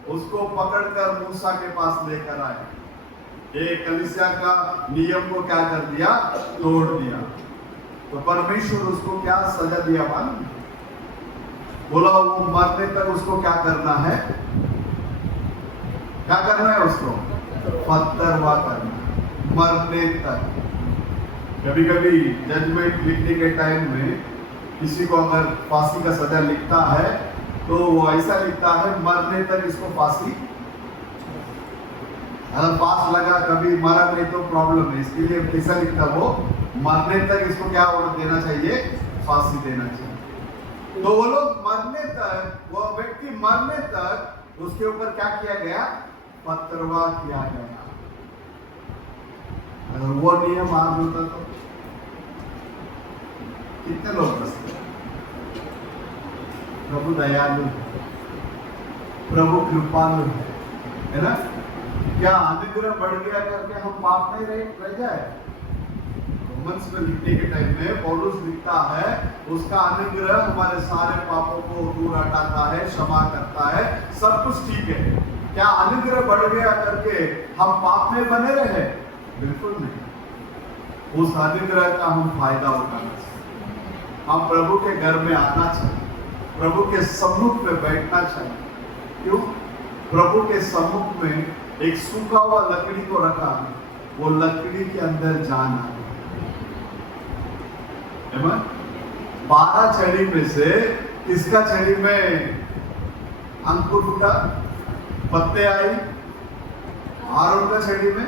उसको पकड़कर मूसा के पास लेकर आए। एक कलीसिया का नियम को क्या कर दिया, तोड़ दिया। तो परमेश्वर उसको क्या सजा दिया मालूम? बोला वो मरने तक उसको क्या करना है, क्या करना है उसको, पत्थरवा करना, मरने तक। कभी कभी जजमेंट लिखने के टाइम में किसी को अगर फांसी का सजा लिखता है, तो वो ऐसा लिखता है मरने तक इसको फांसी। अगर पास लगा, कभी मरा नहीं तो प्रॉब्लम है, इसके लिए कैसा लिखता वो, मरने तक इसको क्या देना चाहिए, फांसी देना चाहिए। तो वो लोग मरने तक, वो व्यक्ति मरने तक उसके ऊपर क्या किया गया, पत्थरवा किया गया। अगर वो नियम आगे होता तो कितने लोग बचते? प्रभु दयालु है, प्रभु कृपालु है ना? क्या अनुग्रह बढ़ गया करके हम पाप में रह जाए? रोमन्स में लिखने के टाइम में पौलुस लिखता है, उसका अनुग्रह हमारे सारे पापों को दूर हटाता है, क्षमा करता है, सब कुछ ठीक है। क्या अनुग्रह बढ़ गया करके हम पाप में बने रहे? बिल्कुल नहीं। उस अनुग्रह का हम फायदा उठाना चाहिए। हम प्रभु के घर में आना चाहिए, प्रभु के सम्मुख में बैठना चाहिए। क्यों? प्रभु के सम्मुख में एक सूखा हुआ लकड़ी को रखा, वो लकड़ी के अंदर जान आ गई। 12 छड़ी में से किसका छड़ी में अंकुर फूटा, पत्ते आई? आरोन का छड़ी में।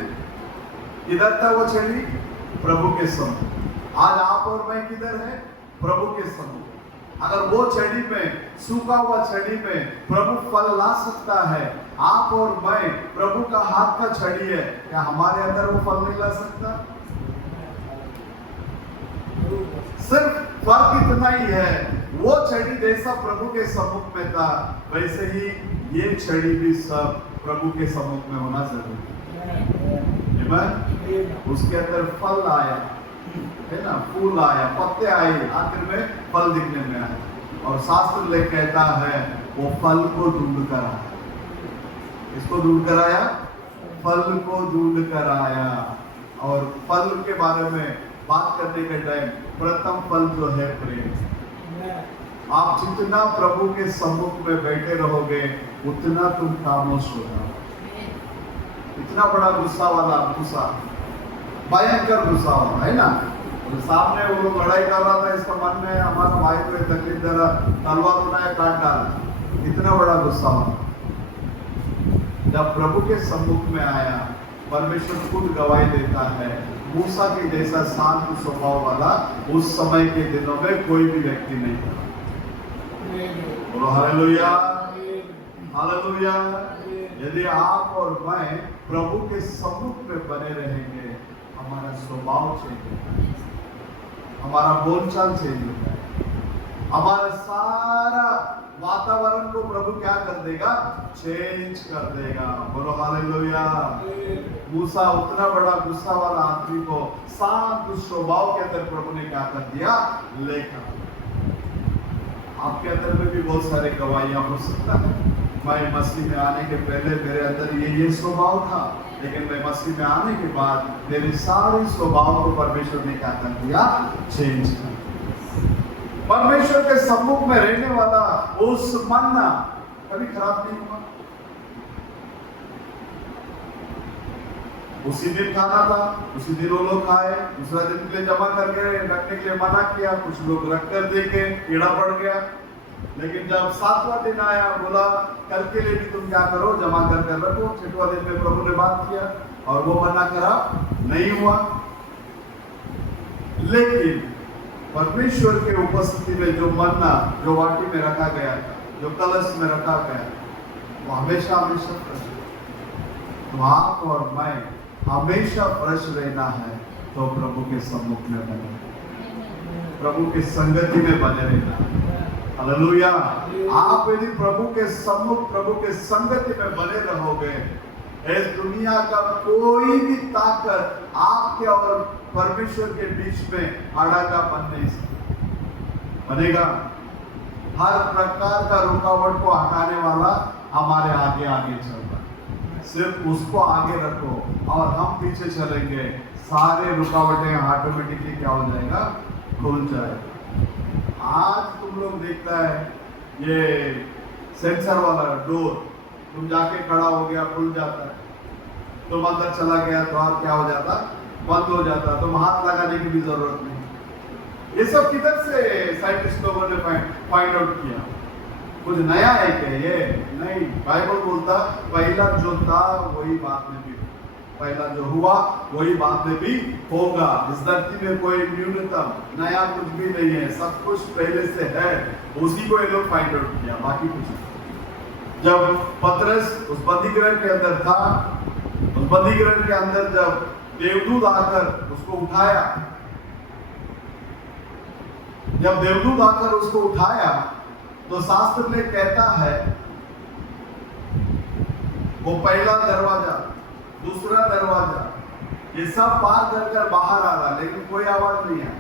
किधर था वो छड़ी? प्रभु के सम्मुख। आज आप और मैं किधर है? प्रभु के सम्मुख। अगर वो छड़ी में, सूखा हुआ छड़ी में प्रभु फल ला सकता है, आप और मैं प्रभु का हाथ का छड़ी है, क्या हमारे अंदर वो फल नहीं ला सकता? सिर्फ फर्क इतना ही है, वो छड़ी जैसा प्रभु के सम्मुख में था, वैसे ही ये छड़ी भी सब प्रभु के सम्मुख में होना जरूरी है। उसके अंदर फल आया है ना, फूल आया, पत्ते आए, आखिर में फल दिखने में आया। और शास्त्र ले कहता है वो फल को ढूंढ कर आया। इसको ढूंढ कर आया, फल को ढूंढ कर आया। और फल के बारे में बात करने के टाइम प्रथम फल जो है प्रेम। आप जितना प्रभु के सम्मुख में बैठे रहोगे, उतना तुम खामोश हो जाओगे। इतना बड़ा गुस्सा वाला गुस्सा, भयंकर गुस्सा वाला है ना। तो सामने वो लोग लड़ाई कर रहा था, इसका मन में हमारा भाई को तकलीफ दे रहा, तलवार उठाया, काट डाला। इतना बड़ा गुस्सा वाला जब प्रभु के सम्मुख में आया, परमेश्वर खुद गवाही देता है, मूसा के जैसा शांत स्वभाव वाला उस समय के दिनों में कोई भी व्यक्ति नहीं था। बोलो हालेलुया, हालेलुया। यदि आप और मैं प्रभु के सम्मुख में बने रहेंगे, हमारा स्वभाव चेंज होता है, हमारा बोलचाल चेंज होता है, हमारा सारा वातावरण को प्रभु क्या कर देगा? चेंज कर देगा। बोलो हालेलुया। मूसा उतना बड़ा गुस्सा वाला आदमी को शांत स्वभाव के अंदर प्रभु ने क्या कर दिया? लेकर। आपके अंदर में भी बहुत सारे गवाहियां हो सकता है, मैं मसीह में आने के पहले मेरे अंदर ये स्वभाव था, लेकिन मैं मसीह में आने के बाद मेरे सारे स्वभाव को परमेश्वर ने क्या कर दिया? चेंज कर। परमेश्वर के सम्मुख में रहने वाला उस मन्ना कभी खराब नहीं हुआ। उसी दिन खाना था, उसी दिन वो लोग खाए, दूसरा दिन के लिए जमा करके रखने के लिए मना किया, कुछ लोग रख कर देखे, कीड़ा पड़ गया। लेकिन जब 7वां दिन आया, बोला कल के लिए भी तुम क्या करो, जमा कर रखो। 6वां दिन में प्रभु ने बात किया और वो मना खराब नहीं हुआ। लेकिन परमेश्वर के उपस्थिति में जो मन्ना जो वाटी में रखा गया था, जो कलश में रखा गया, वो हमेशा हमेशा फ्रेश। तो आप और मैं हमेशा फ्रेश रहना है तो प्रभु के सम्मुख में बने, प्रभु की संगति में बने रहना। हालेलुया। आप यदि प्रभु के सम्मुख, प्रभु के संगति में बने रहोगे, इस दुनिया का कोई भी ताकत आपके और परमेश्वर के बीच में अड़ाका बन नहीं सकता। बनेगा। हर प्रकार का रुकावट को हटाने वाला हमारे आगे आगे चल रहा है। सिर्फ उसको आगे रखो और हम पीछे चलेंगे, सारे रुकावटें ऑटोमेटिकली क्या हो जाएगा? खुल जाएगा। आज तुम लोग देखता है ये सेंसर वाला डोर, तुम जाके खड़ा हो गया, खुल जाता है, तुम अंदर चला गया तो आप क्या हो जाता? बंद हो जाता। तुम हाथ लगाने की भी जरूरत नहीं। ये सब किधर से साइंटिस्ट लोगों ने फाइंड आउट किया? कुछ नया है क्या ये? नहीं। बाइबल बोलता पहला जो था वही बाद में भी, पहला जो हुआ वही बाद में भी होगा। इस धरती में कोई न्यूनतम नया कुछ भी नहीं है, सब कुछ पहले से है। उसी को ये लोग फाइंड आउट किया, बाकी कुछ नहीं। जब पतरस उस बंदीगृह के अंदर था, उस बंदीगृह के अंदर जब देवदूत आकर उसको उठाया, जब देवदूत आकर उसको उठाया तो शास्त्र में कहता है वो पहला दरवाजा, दूसरा दरवाजा, ये सब पार कर कर बाहर आ रहा, लेकिन कोई आवाज नहीं आया।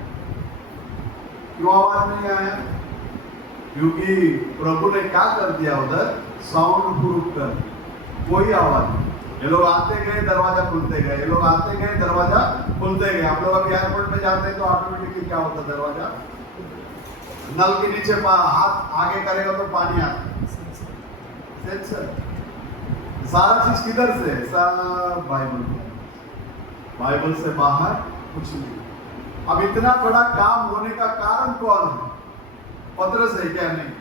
क्यों आवाज नहीं आया? क्योंकि प्रभु ने क्या कर दिया? उधर साउंड प्रूफ कर दिया, कोई आवाज नहीं। ये लोग आते गए, दरवाजा खुलते गए, ये लोग आते गए, दरवाजा खुलते गए। आप लोग अभी एयरपोर्ट में जाते हैं तो ऑटोमेटिकली क्या होता? दरवाजा, नल के नीचे हाथ आगे करेगा तो पानी आता। सेंसर, सारा चीज किधर से? सब बाइबल से बाहर कुछ नहीं। अब इतना बड़ा काम होने का कारण कौन है? पतरस है क्या? नहीं।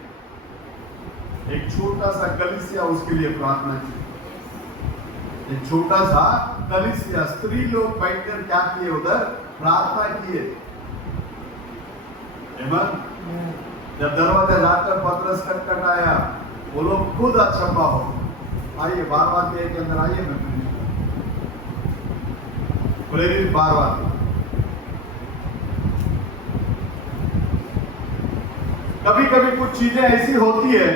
एक छोटा सा कलीसिया उसके लिए प्रार्थना की। एक छोटा सा कलीसिया, स्त्री लोग बैठकर क्या किए? उधर प्रार्थना किए। जब दरवाजा जाकर पतरस खटखटाया, वो लोग खुद अचंभा हो। आइए 12वां अध्याय के अंदर आइए, मैं प्रेरित 12वां। कभी कभी कुछ चीजें ऐसी होती है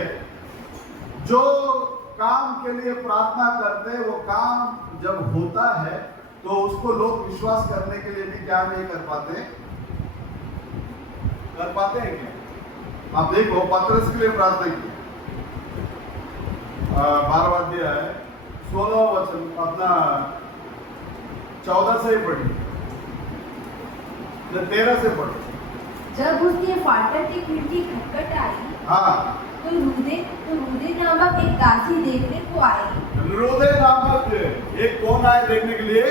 जो काम के लिए प्रार्थना करते, वो काम जब होता है तो उसको लोग विश्वास करने के लिए भी क्या नहीं कर पाते? कर पाते हैं क्या? आप देखो, पतरस के लिए प्रार्थना की, 12वां अध्याय 16वां वचन, अपना 14 से पढ़ी, 13 से पढ़ी। जब उसने फाटक की खिड़की खटखटाई, हाँ, तो रूदे नामक एक दासी देखने को आई। रूदे नामक एक कौन आए देखने के लिए?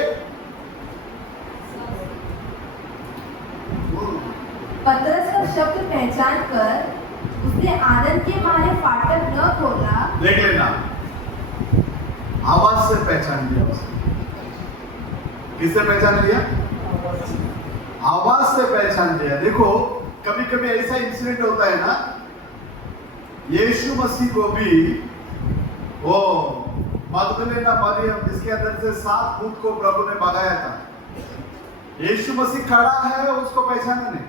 पतरस का शब्द पहचान कर उसने आनंद के मारे फाटक न खोला। देख लेना, आवाज से पहचान लिया उसने। किससे पहचान लिया? आवाज से पहचान लिया। देखो, कभी कभी ऐसा इंसिडेंट होता है ना, यीशु मसीह को भी वो मगदलेना मरियम जिसके अंदर से 7 भूत को प्रभु ने भगाया था, यीशु मसीह खड़ा है, उसको पहचाना नहीं।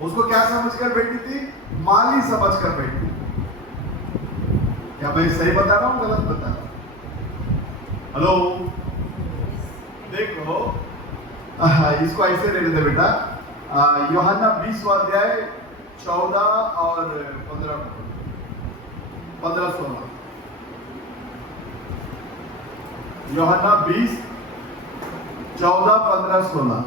उसको क्या समझकर बैठी थी? माली समझकर बैठी। क्या मैं सही बता रहा हूँ गलत बता रहा हूँ? हेलो, देखो इसको ऐसे ले लेते बेटा। यूहन्ना 20 अध्याय 14 और 15-16। यूहन्ना 20 14 15 16।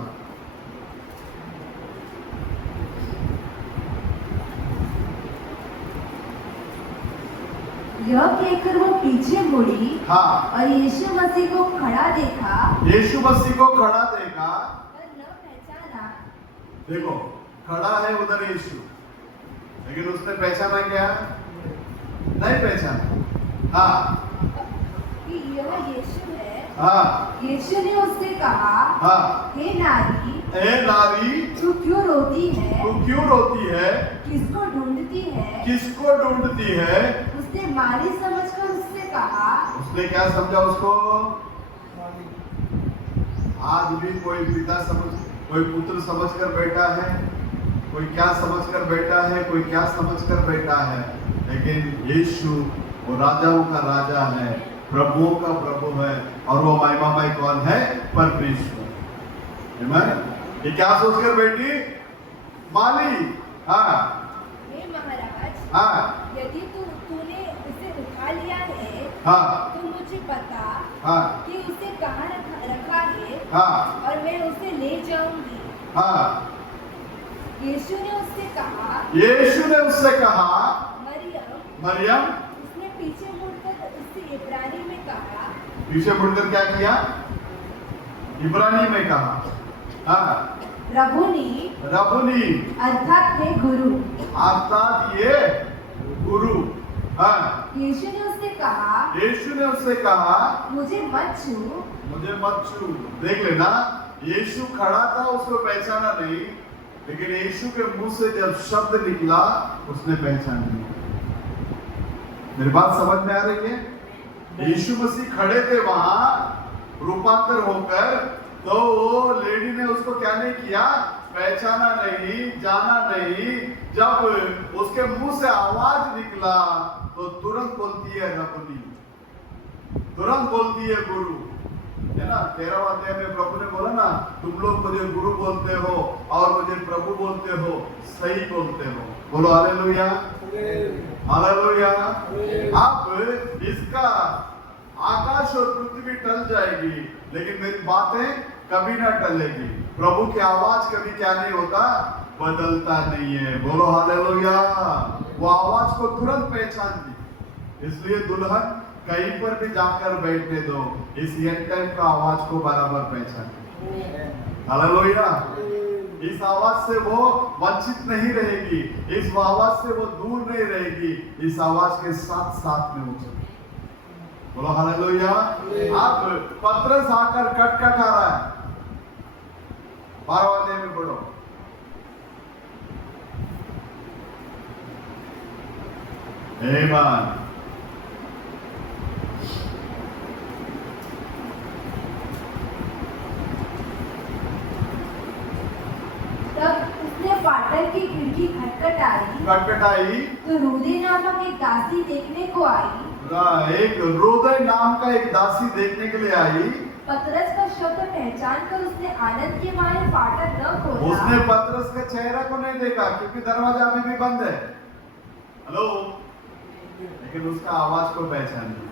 यह कहकर वो पीछे मुड़ी हाँ, और यीशु मसीह को खड़ा देखा यीशु मसीह को खड़ा देखा। पर न पहचाना। देखो खड़ा है उधर यीशु, लेकिन उसने पहचाना क्या? नहीं पहचाना। हाँ कि यह यीशु है। हाँ यीशु ने उससे कहा, हाँ, हे नारी, ए नारी, तू क्यों रोती है? तू क्यों रोती है? किसको ढूंढती है? किसको ढूंढती है? उसने माली समझकर उससे कहा। उसने क्या समझा उसको? आज भी कोई पिता समझ, कोई पुत्र समझकर बैठा है, कोई क्या समझकर बैठा है, कोई क्या समझकर बैठा है, लेकिन यीशु वो राजाओं का राजा है, प्रभुओं का प्रभु है, और वो महिमामय कौन है? परमेश्वर। आमीन। ये क्या सोचकर बैठी? माली। हाँ हे महाराज, हाँ यदि तूने उसे उठा लिया है हाँ तो मुझे बता हाँ कि उसे कहाँ रखा है हाँ और मैं उसे ले जाऊंगी। हाँ। यीशु ने उससे कहा, यीशु ने उससे कहा, मरियम। मरियम। उसने पीछे मुड़कर उससे इब्रानी में कहा। पीछे मुड़कर क्या किया? इब्रानी में कहा। हाँ, रबुनी, रबुनी अर्थात हे गुरु। अर्थात ये गुरु। हाँ, यीशु ने उससे कहा, यीशु ने उससे कहा, मुझे मत छू। मुझे मत छू। देख लेना, यीशु खड़ा था, उसको पहचाना नहीं, लेकिन यीशु के मुंह से जब शब्द निकला उसने पहचान लिया। मेरी बात समझ में आ रही है? यीशु मसीह खड़े थे वहां रूपांतर होकर, तो वो लेडी ने उसको क्या नहीं किया? पहचाना नहीं, जाना नहीं। जब उसके मुंह से आवाज निकला तो तुरंत बोलती है रबुनी, तुरंत बोलती है गुरु। है ना, 13वां अध्याय में प्रभु ने बोला ना, तुम लोग मुझे गुरु बोलते हो और मुझे प्रभु बोलते हो, सही बोलते हो। बोलो हालेलुया, हालेलुया। अब इसका आकाश और पृथ्वी टल जाएगी, लेकिन मेरी बातें कभी ना टलेगी। प्रभु की आवाज कभी क्या नहीं होता? बदलता नहीं है। बोलो हालेलुया। वो आवाज को तुरंत पहचान ली, इसलिए दुल्हन कहीं पर भी जाकर बैठने दो, इस एंड टाइम का आवाज को बराबर पहचान। हालेलुया। इस आवाज से वो वंचित नहीं रहेगी, इस आवाज से वो दूर नहीं रहेगी, इस आवाज के साथ साथ में वो चलेगी। बोलो हालेलुया। अब पतरस आकर कटकट आ रहा है। 12वां अध्याय में पढ़ो। आमीन। तब उसने फाटक की खिड़की खटखटाई तो रूदे नामक एक दासी देखने को आई। एक रोदय नाम का एक दासी देखने के लिए आई। पतरस का शब्द पहचान कर उसने आनंद के मारे फाटक न खोला। उसने पतरस के चेहरे को नहीं देखा क्योंकि दरवाजा अभी भी बंद है। हेलो, लेकिन उसका आवाज को पहचान लिया।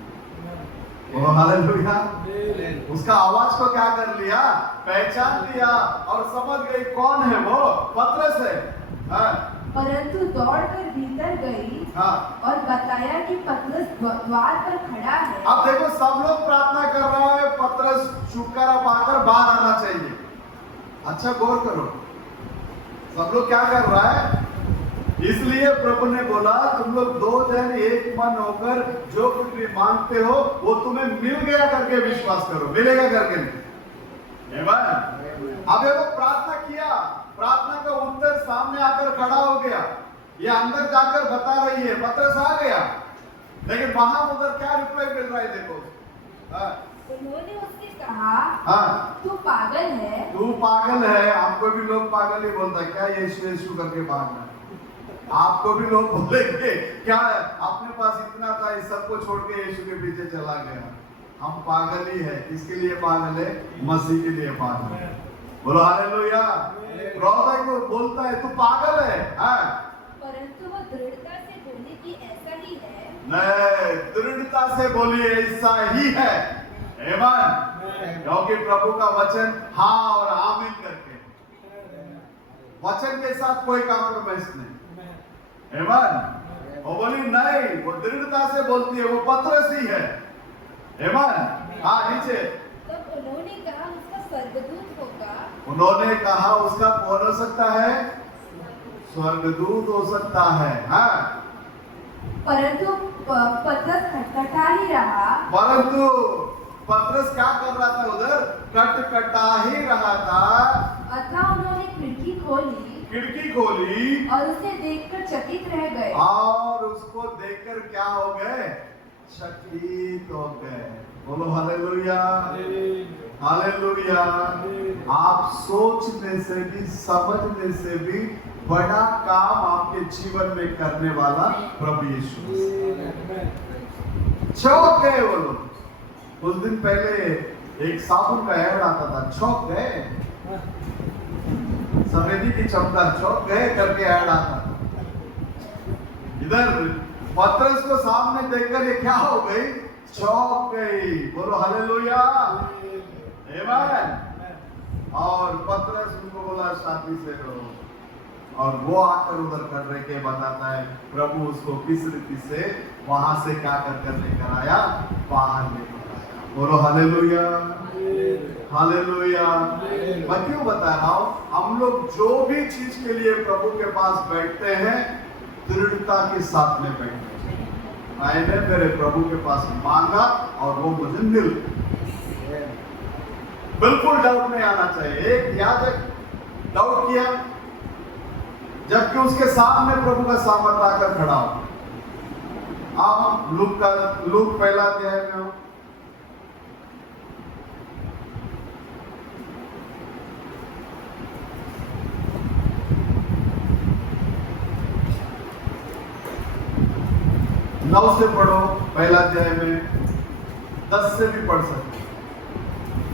ओ हालेलुया। उसका आवाज को क्या कर लिया? पहचान लिया और समझ गई कौन है वो? पतरस है। हाँ। परंतु दौड़कर भीतर गई हाँ। और बताया कि पतरस द्वार पर खड़ा है। अब देखो, सब लोग प्रार्थना कर रहा है पतरस छुटकारा पाकर बाहर आना चाहिए। अच्छा गौर करो, सब लोग क्या कर रहा है? इसलिए प्रभु ने बोला तुम लोग 2 जन एक मन होकर जो कुछ भी मांगते हो वो तुम्हें मिल गया करके विश्वास करो। मिलेगा करके नहीं। अब ये लोग प्रार्थना किया, प्रार्थना का उत्तर सामने आकर खड़ा हो गया। ये अंदर जाकर बता रही है पतरस आ गया, लेकिन वहां उधर क्या रिप्लाई मिल रहा है? देखो। हाँ। उन्होंने उससे कहा, हाँ, तू पागल है। तू पागल है। हमको भी लोग पागल ही बोलता है, क्या यीशु यीशु करके भागना। आपको भी लोग बोलेंगे क्या अपने पास इतना था, इस सबको छोड़ के यीशु के पीछे चला गया। हम पागल ही है। किसके लिए पागल है? मसीह के लिए पागल है। बोलो हालेलुया। प्रौधा को बोलता है तू पागल है, हाँ? परंतु वो दृढ़ता से बोले कि ऐसा ही है। नहीं, दृढ़ता से बोलिए ऐसा ही है। आमीन। क्योंकि प्रभु का वचन हाँ और आमीन करके, वचन के साथ कोई कॉम्प्रोमाइज नहीं। आमीन। वो बोली नहीं, वो दृढ़ता से बोलती है, वो पतरस ही है। आमीन। हाँ नीचे। तब उन्होंने कहा उसका स्वर्गदूत होगा। उन्होंने कहा उसका कौन हो सकता है? स्वर्गदूत हो सकता है। हाँ, परंतु पतरस खटखटा ही रहा। परंतु पतरस क्या कर रहा था? उधर कटकटा ही रहा था। अतः उन्होंने खिड़की खोली और उसे देखकर चकित रह गए। और उसको देखकर क्या हो गए? चकित हो गए। बोलो हालेलुया। हालेलुया। आप सोचने से भी समझने से भी बड़ा काम आपके जीवन में करने वाला प्रभु यीशु। चौंक गए वो लोग। कुछ दिन पहले एक साबुन का ऐड आता था, चौंक गए। सफेदी की चमका, चौंक गए करके ऐड आता था। इधर पतरस को सामने देखकर ये क्या हो गई? चौंक गई। बोलो हालेलुया। आमीन। और पतरस उनको बोला शांति से रहो। और वो आकर उधर कर के बताता है प्रभु उसको किस रीति से वहां से क्या कर लेकर आया, बाहर लेकर आया। बोलो हालेलुया। हालेलुया। मैं क्यों बता रहा हूं? हम लोग जो भी चीज के लिए प्रभु के पास बैठते हैं दृढ़ता के साथ में बैठते हैं। मैंने मेरे प्रभु के पास मांगा और वो मुझे मिल गया। बिल्कुल डाउट नहीं आना चाहिए। एक याजक डाउट किया जबकि उसके सामने प्रभु का सामर्थ आकर खड़ा हो। आप लूक पहला अध्याय में हो। नौ से पढ़ो पहला अध्याय में, 10 से भी पढ़ सकते।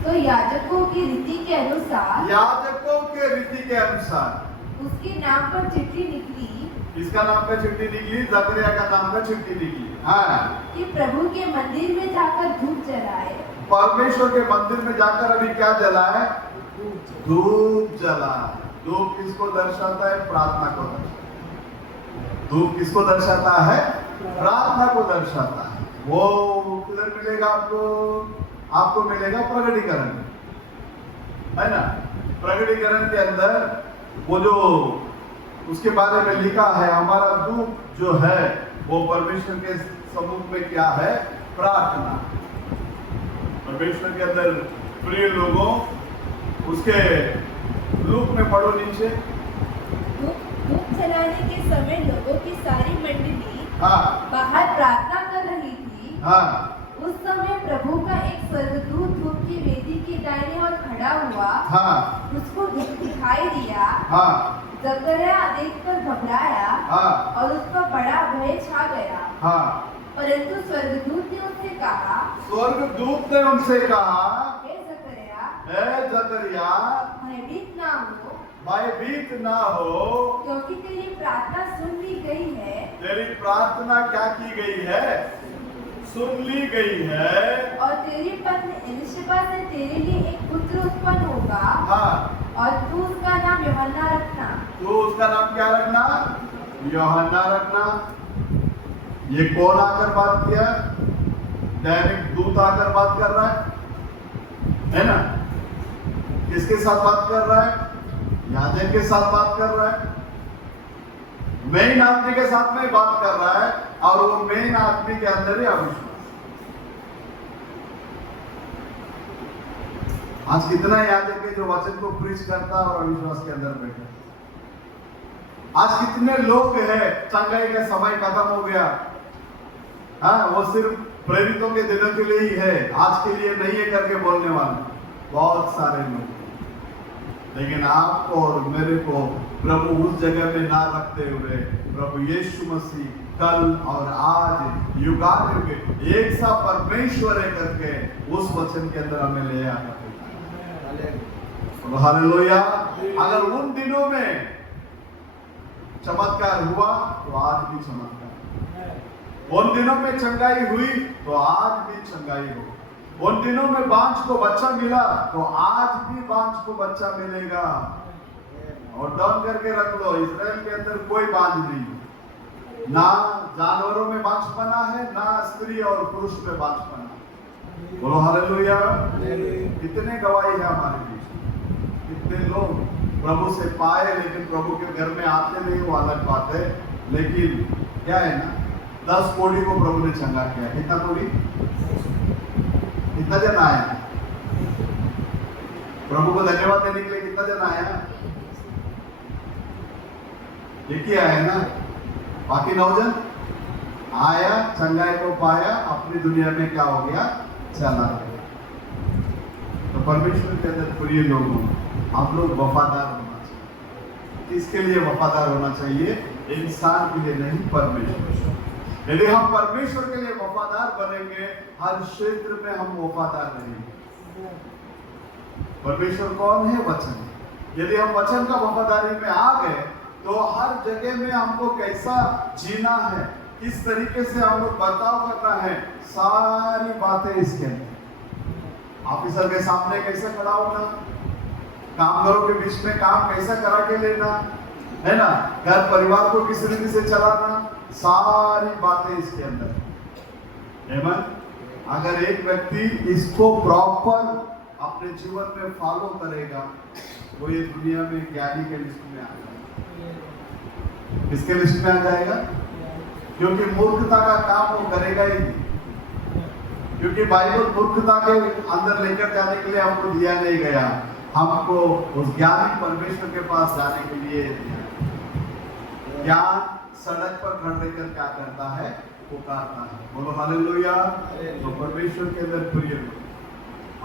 तो याजकों की रीति के अनुसार, याजकों के रीति के अनुसार उसके नाम पर चिट्ठी निकली। किसका नाम का चिट्ठी निकली? जकरिया का नाम का चिट्ठी निकली। हाँ, कि प्रभु के मंदिर में जाकर धूप जलाए। परमेश्वर के मंदिर में जाकर अभी क्या जलाए? धूप जलाए। धूप किसको दर्शाता है? प्रार्थना को दर्शाता है। धूप किसको दर्शाता है? प्रार्थना को दर्शाता है। वो किधर मिलेगा आपको? आपको मिलेगा प्रकटीकरण में, है ना? प्रकटीकरण के अंदर वो जो उसके बारे में लिखा है, हमारा धूप जो है वो परमेश्वर के सम्मुख में क्या है? प्रार्थना। परमेश्वर के अंदर प्रिय लोगों, उसके लूक में पढ़ो नीचे। धूप जलाने के समय लोगों की सारी मंडली हाँ, बाहर प्रार्थना कर रही थी। हाँ, उस समय प्रभु का एक स्वर्गदूत धूप की वेदी के दाहिने ओर खड़ा हुआ। हाँ, उसको दिखाई दिया। हाँ, जकरिया देखकर घबराया हाँ, और उस पर बड़ा भय छा गया। हाँ। परंतु स्वर्गदूत ने उससे कहा, स्वर्गदूत ने उनसे कहा, हे जकरिया, हे जकरिया, भयभीत ना हो, भयभीत ना हो, क्योंकि तेरी प्रार्थना सुन ली गई है। तेरी प्रार्थना क्या की गई है? सुन ली गई है। और तेरी पत्नी एलिशबा से तेरे लिए एक पुत्र उत्पन्न होगा। हाँ, और तू उसका नाम यूहन्ना रखना। तो उसका नाम क्या रखना? यूहन्ना रखना। ये कौन आकर बात किया? डायरेक्ट दूत आकर बात कर रहा है ना? किसके साथ बात कर रहा है? याजक के साथ बात कर रहा है। मेन आदमी के साथ में बात कर रहा है और वो मेन आदमी के अंदर ही अविश्वास। आज कितना याजक है जो वचन को प्रीच करता है और अविश्वास के अंदर बैठा। आज कितने लोग हैं, चंगाई का समय खत्म हो गया, हाँ, वो सिर्फ प्रेरितों के दिनों के लिए ही है, आज के लिए नहीं है करके बोलने वाले बहुत सारे लोग। लेकिन आपको और मेरे को प्रभु उस जगह में ना रखते हुए प्रभु यीशु मसीह कल और आज युगानुग एक सा परमेश्वर है करके उस वचन के अंदर हमें ले आना है। हालेलुया। अगर उन दिनों में चमत्कार हुआ तो आज भी चमत्कार, उन दिनों में चंगाई हुई तो आज भी चंगाई हो, उन दिनों में बांझ को बच्चा मिला तो आज भी बांझ को बच्चा मिलेगा। और डाउन करके रख लो, इस्राएल के अंदर कोई बांझ नहीं, ना जानवरों में बांझपना है, ना स्त्री और पुरुष में बांझपना। बोलो हालेलुया। कितने गवाही है हमारे बीच, कितने लोग प्रभु से पाए लेकिन प्रभु के घर में आते नहीं, वो अलग बात है। लेकिन क्या है ना, 10 कोड़ी को प्रभु ने चंगा किया। कितना कोड़ी, कितना जन आया प्रभु को धन्यवाद देने के लिए? कितना जन आया? एक ही आया ना, बाकी 9 जन आया, चंगाई को पाया, अपनी दुनिया में क्या हो गया, चला गया। तो परमेश्वर के अंदर प्रिय लोगों, हम लोग वफादार होना चाहिए। किसके लिए वफादार होना चाहिए? इंसान के लिए नहीं, परमेश्वर। यदि हम परमेश्वर के लिए वफादार बनेंगे, हर क्षेत्र में हम वफादार रहेंगे। परमेश्वर कौन है? वचन। यदि हम वचन का वफादारी में आ गए तो हर जगह में हमको कैसा जीना है, किस तरीके से हमको बर्ताव करना है, सारी बातें इसके अंदर। ऑफिसर के सामने कैसे खड़ा होना, कामगारों के बीच में काम कैसा करा के लेना है ना, घर परिवार को किस रीति से चलाना, सारी बातें इसके अंदर। आमीन। अगर एक व्यक्ति इसको प्रॉपर अपने जीवन में फॉलो करेगा, वो ये दुनिया में ज्ञानी के लिस्ट में आ जाएगा। किसके लिस्ट में आ जाएगा? क्योंकि मूर्खता का काम वो करेगा ही नहीं, क्योंकि बाइबल मूर्खता के अंदर लेकर जाने के लिए हमको दिया नहीं गया, हमको उस ज्ञानी परमेश्वर के पास जाने के लिए दिया। ज्ञान सड़क पर खड़े कर क्या करता है? पुकारता है। बोलो हालेलुया। तो परमेश्वर के अंदर प्रिय लोग,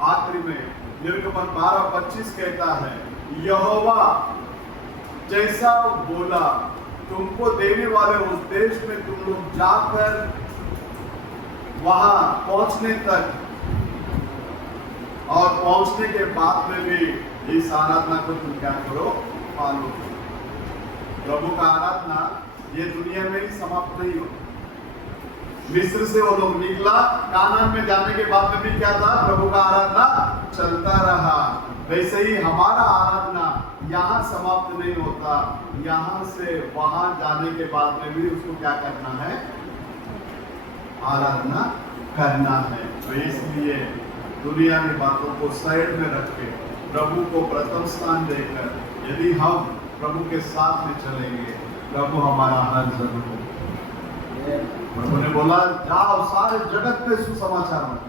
आखिरी में निर्गमन 12:25 कहता है, यहोवा जैसा बोला तुमको देने वाले उस देश में तुम लोग जाकर वहां पहुंचने तक और पहुंचने के बाद में भी इस आराधना को तुम क्या करो? फॉलो करो। प्रभु का आराधना ये दुनिया में ही समाप्त नहीं हो। मिस्र से वो लोग निकला, कानान में जाने के बाद में भी क्या था? प्रभु का आराधना चलता रहा। वैसे ही हमारा आराधना यहाँ समाप्त नहीं होता, यहाँ से वहां जाने के बाद में भी उसको क्या करना है? आराधना करना है। तो इसलिए दुनिया की बातों को साइड में रख के प्रभु को प्रथम स्थान देकर यदि हम प्रभु के साथ में चलेंगे, प्रभु हमारा हर जरूर। प्रभु ने बोला जाओ सारे जगत पे सुसमाचार बताओ।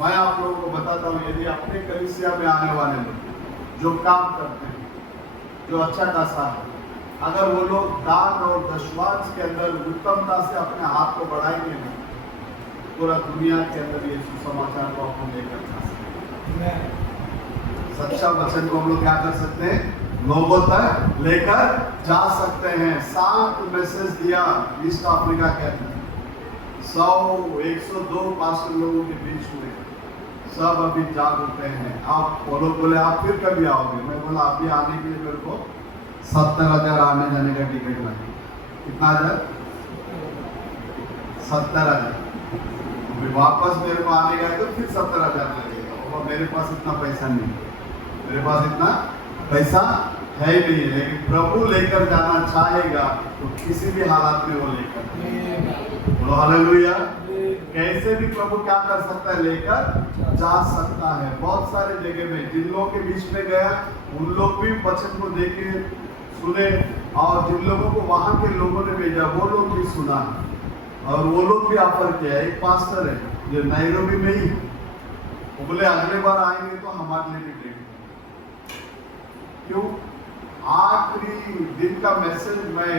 मैं आप लोगों को बताता हूँ, यदि अपने कलीसिया में आने वाले लोग जो काम करते हैं, जो अच्छा खासा है, अगर वो लोग दान और दशवांश के अंदर उत्तमता से अपने हाथ को बढ़ाएंगे ना, पूरा दुनिया के अंदर ये सुसमाचार को अपन लेकर जा सकते हैं। सच्चा वचन को हम लोग क्या कर सकते हैं? लोगों तक लेकर जा सकते हैं। 7 मैसेज दिया ईस्ट अफ्रीका के अंदर, 100-102 पास्टर लोगों के बीच में, सब अभी जाग उठे हैं। आप बोले आप फिर कभी आओगे? मैं बोला अभी आने के लिए मेरे को 70,000 आने जाने का टिकट लगे। कितना हजार? 70,000। अभी वापस मेरे को आने का तो फिर 70,000 लगेगा। और मेरे पास इतना पैसा नहीं, मेरे पास इतना पैसा है ही नहीं। लेकिन प्रभु लेकर जाना चाहेगा तो किसी भी हालात में वो लेकर, बोलो हालेलुया। कैसे भी प्रभु क्या कर सकता है? लेकर जा सकता है। बहुत सारे जगह में जिन लोगों के बीच में गया, उन लोग भी वचन को देखे, सुने, और जिन लोगों को वहां के लोगों ने भेजा वो लोग भी सुना, और वो लोग भी ऑफर किया। एक पास्टर है जो नैरोबी में ही, वो बोले अगले बार आएंगे तो हमारे लिए भी देंगे। क्यों? आखिरी दिन का मैसेज में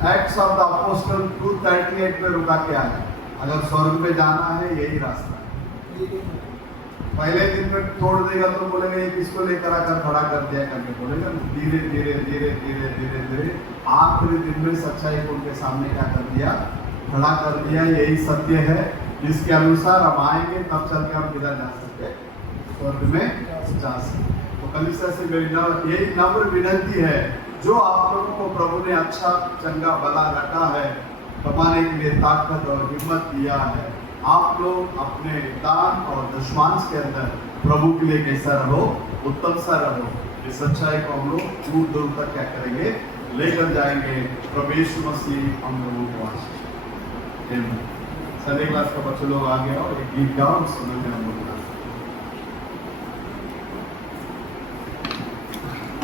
एक्ट्स ऑफ द अपोस्टल 2:38 में रुका के आया। अगर स्वर्ग में जाना है यही रास्ता है। पहले दिन में छोड़ देगा तो बोलेगा ये किसको लेकर आकर खड़ा कर दिया करके बोलेगा। धीरे धीरे धीरे धीरे धीरे धीरे आखिरी दिन में सच्चाई को उनके सामने क्या कर दिया, खड़ा कर दिया। यही सत्य है जिसके अनुसार हम आएंगे तब चल के हम किधर जा सकते, स्वर्ग में जा सकते। तो कलीसिया से मेरी यही नम्र विनती है, जो आप लोगों को प्रभु ने अच्छा चंगा भला रखा है, कमाने के लिए ताकत और हिम्मत दिया है, आप लोग अपने दान और दशमांश के अंदर प्रभु के लिए कैसा रहो, उत्तम सा रहो। इस सच्चाई को हम लोग दूर दूर तक क्या करेंगे, लेकर जाएंगे। प्रभु यीशु मसीह हम लोगों को आशीष। संडे क्लास का बच्चे लोग आ गए और एक गीत गाओ, सुनो हम लोग।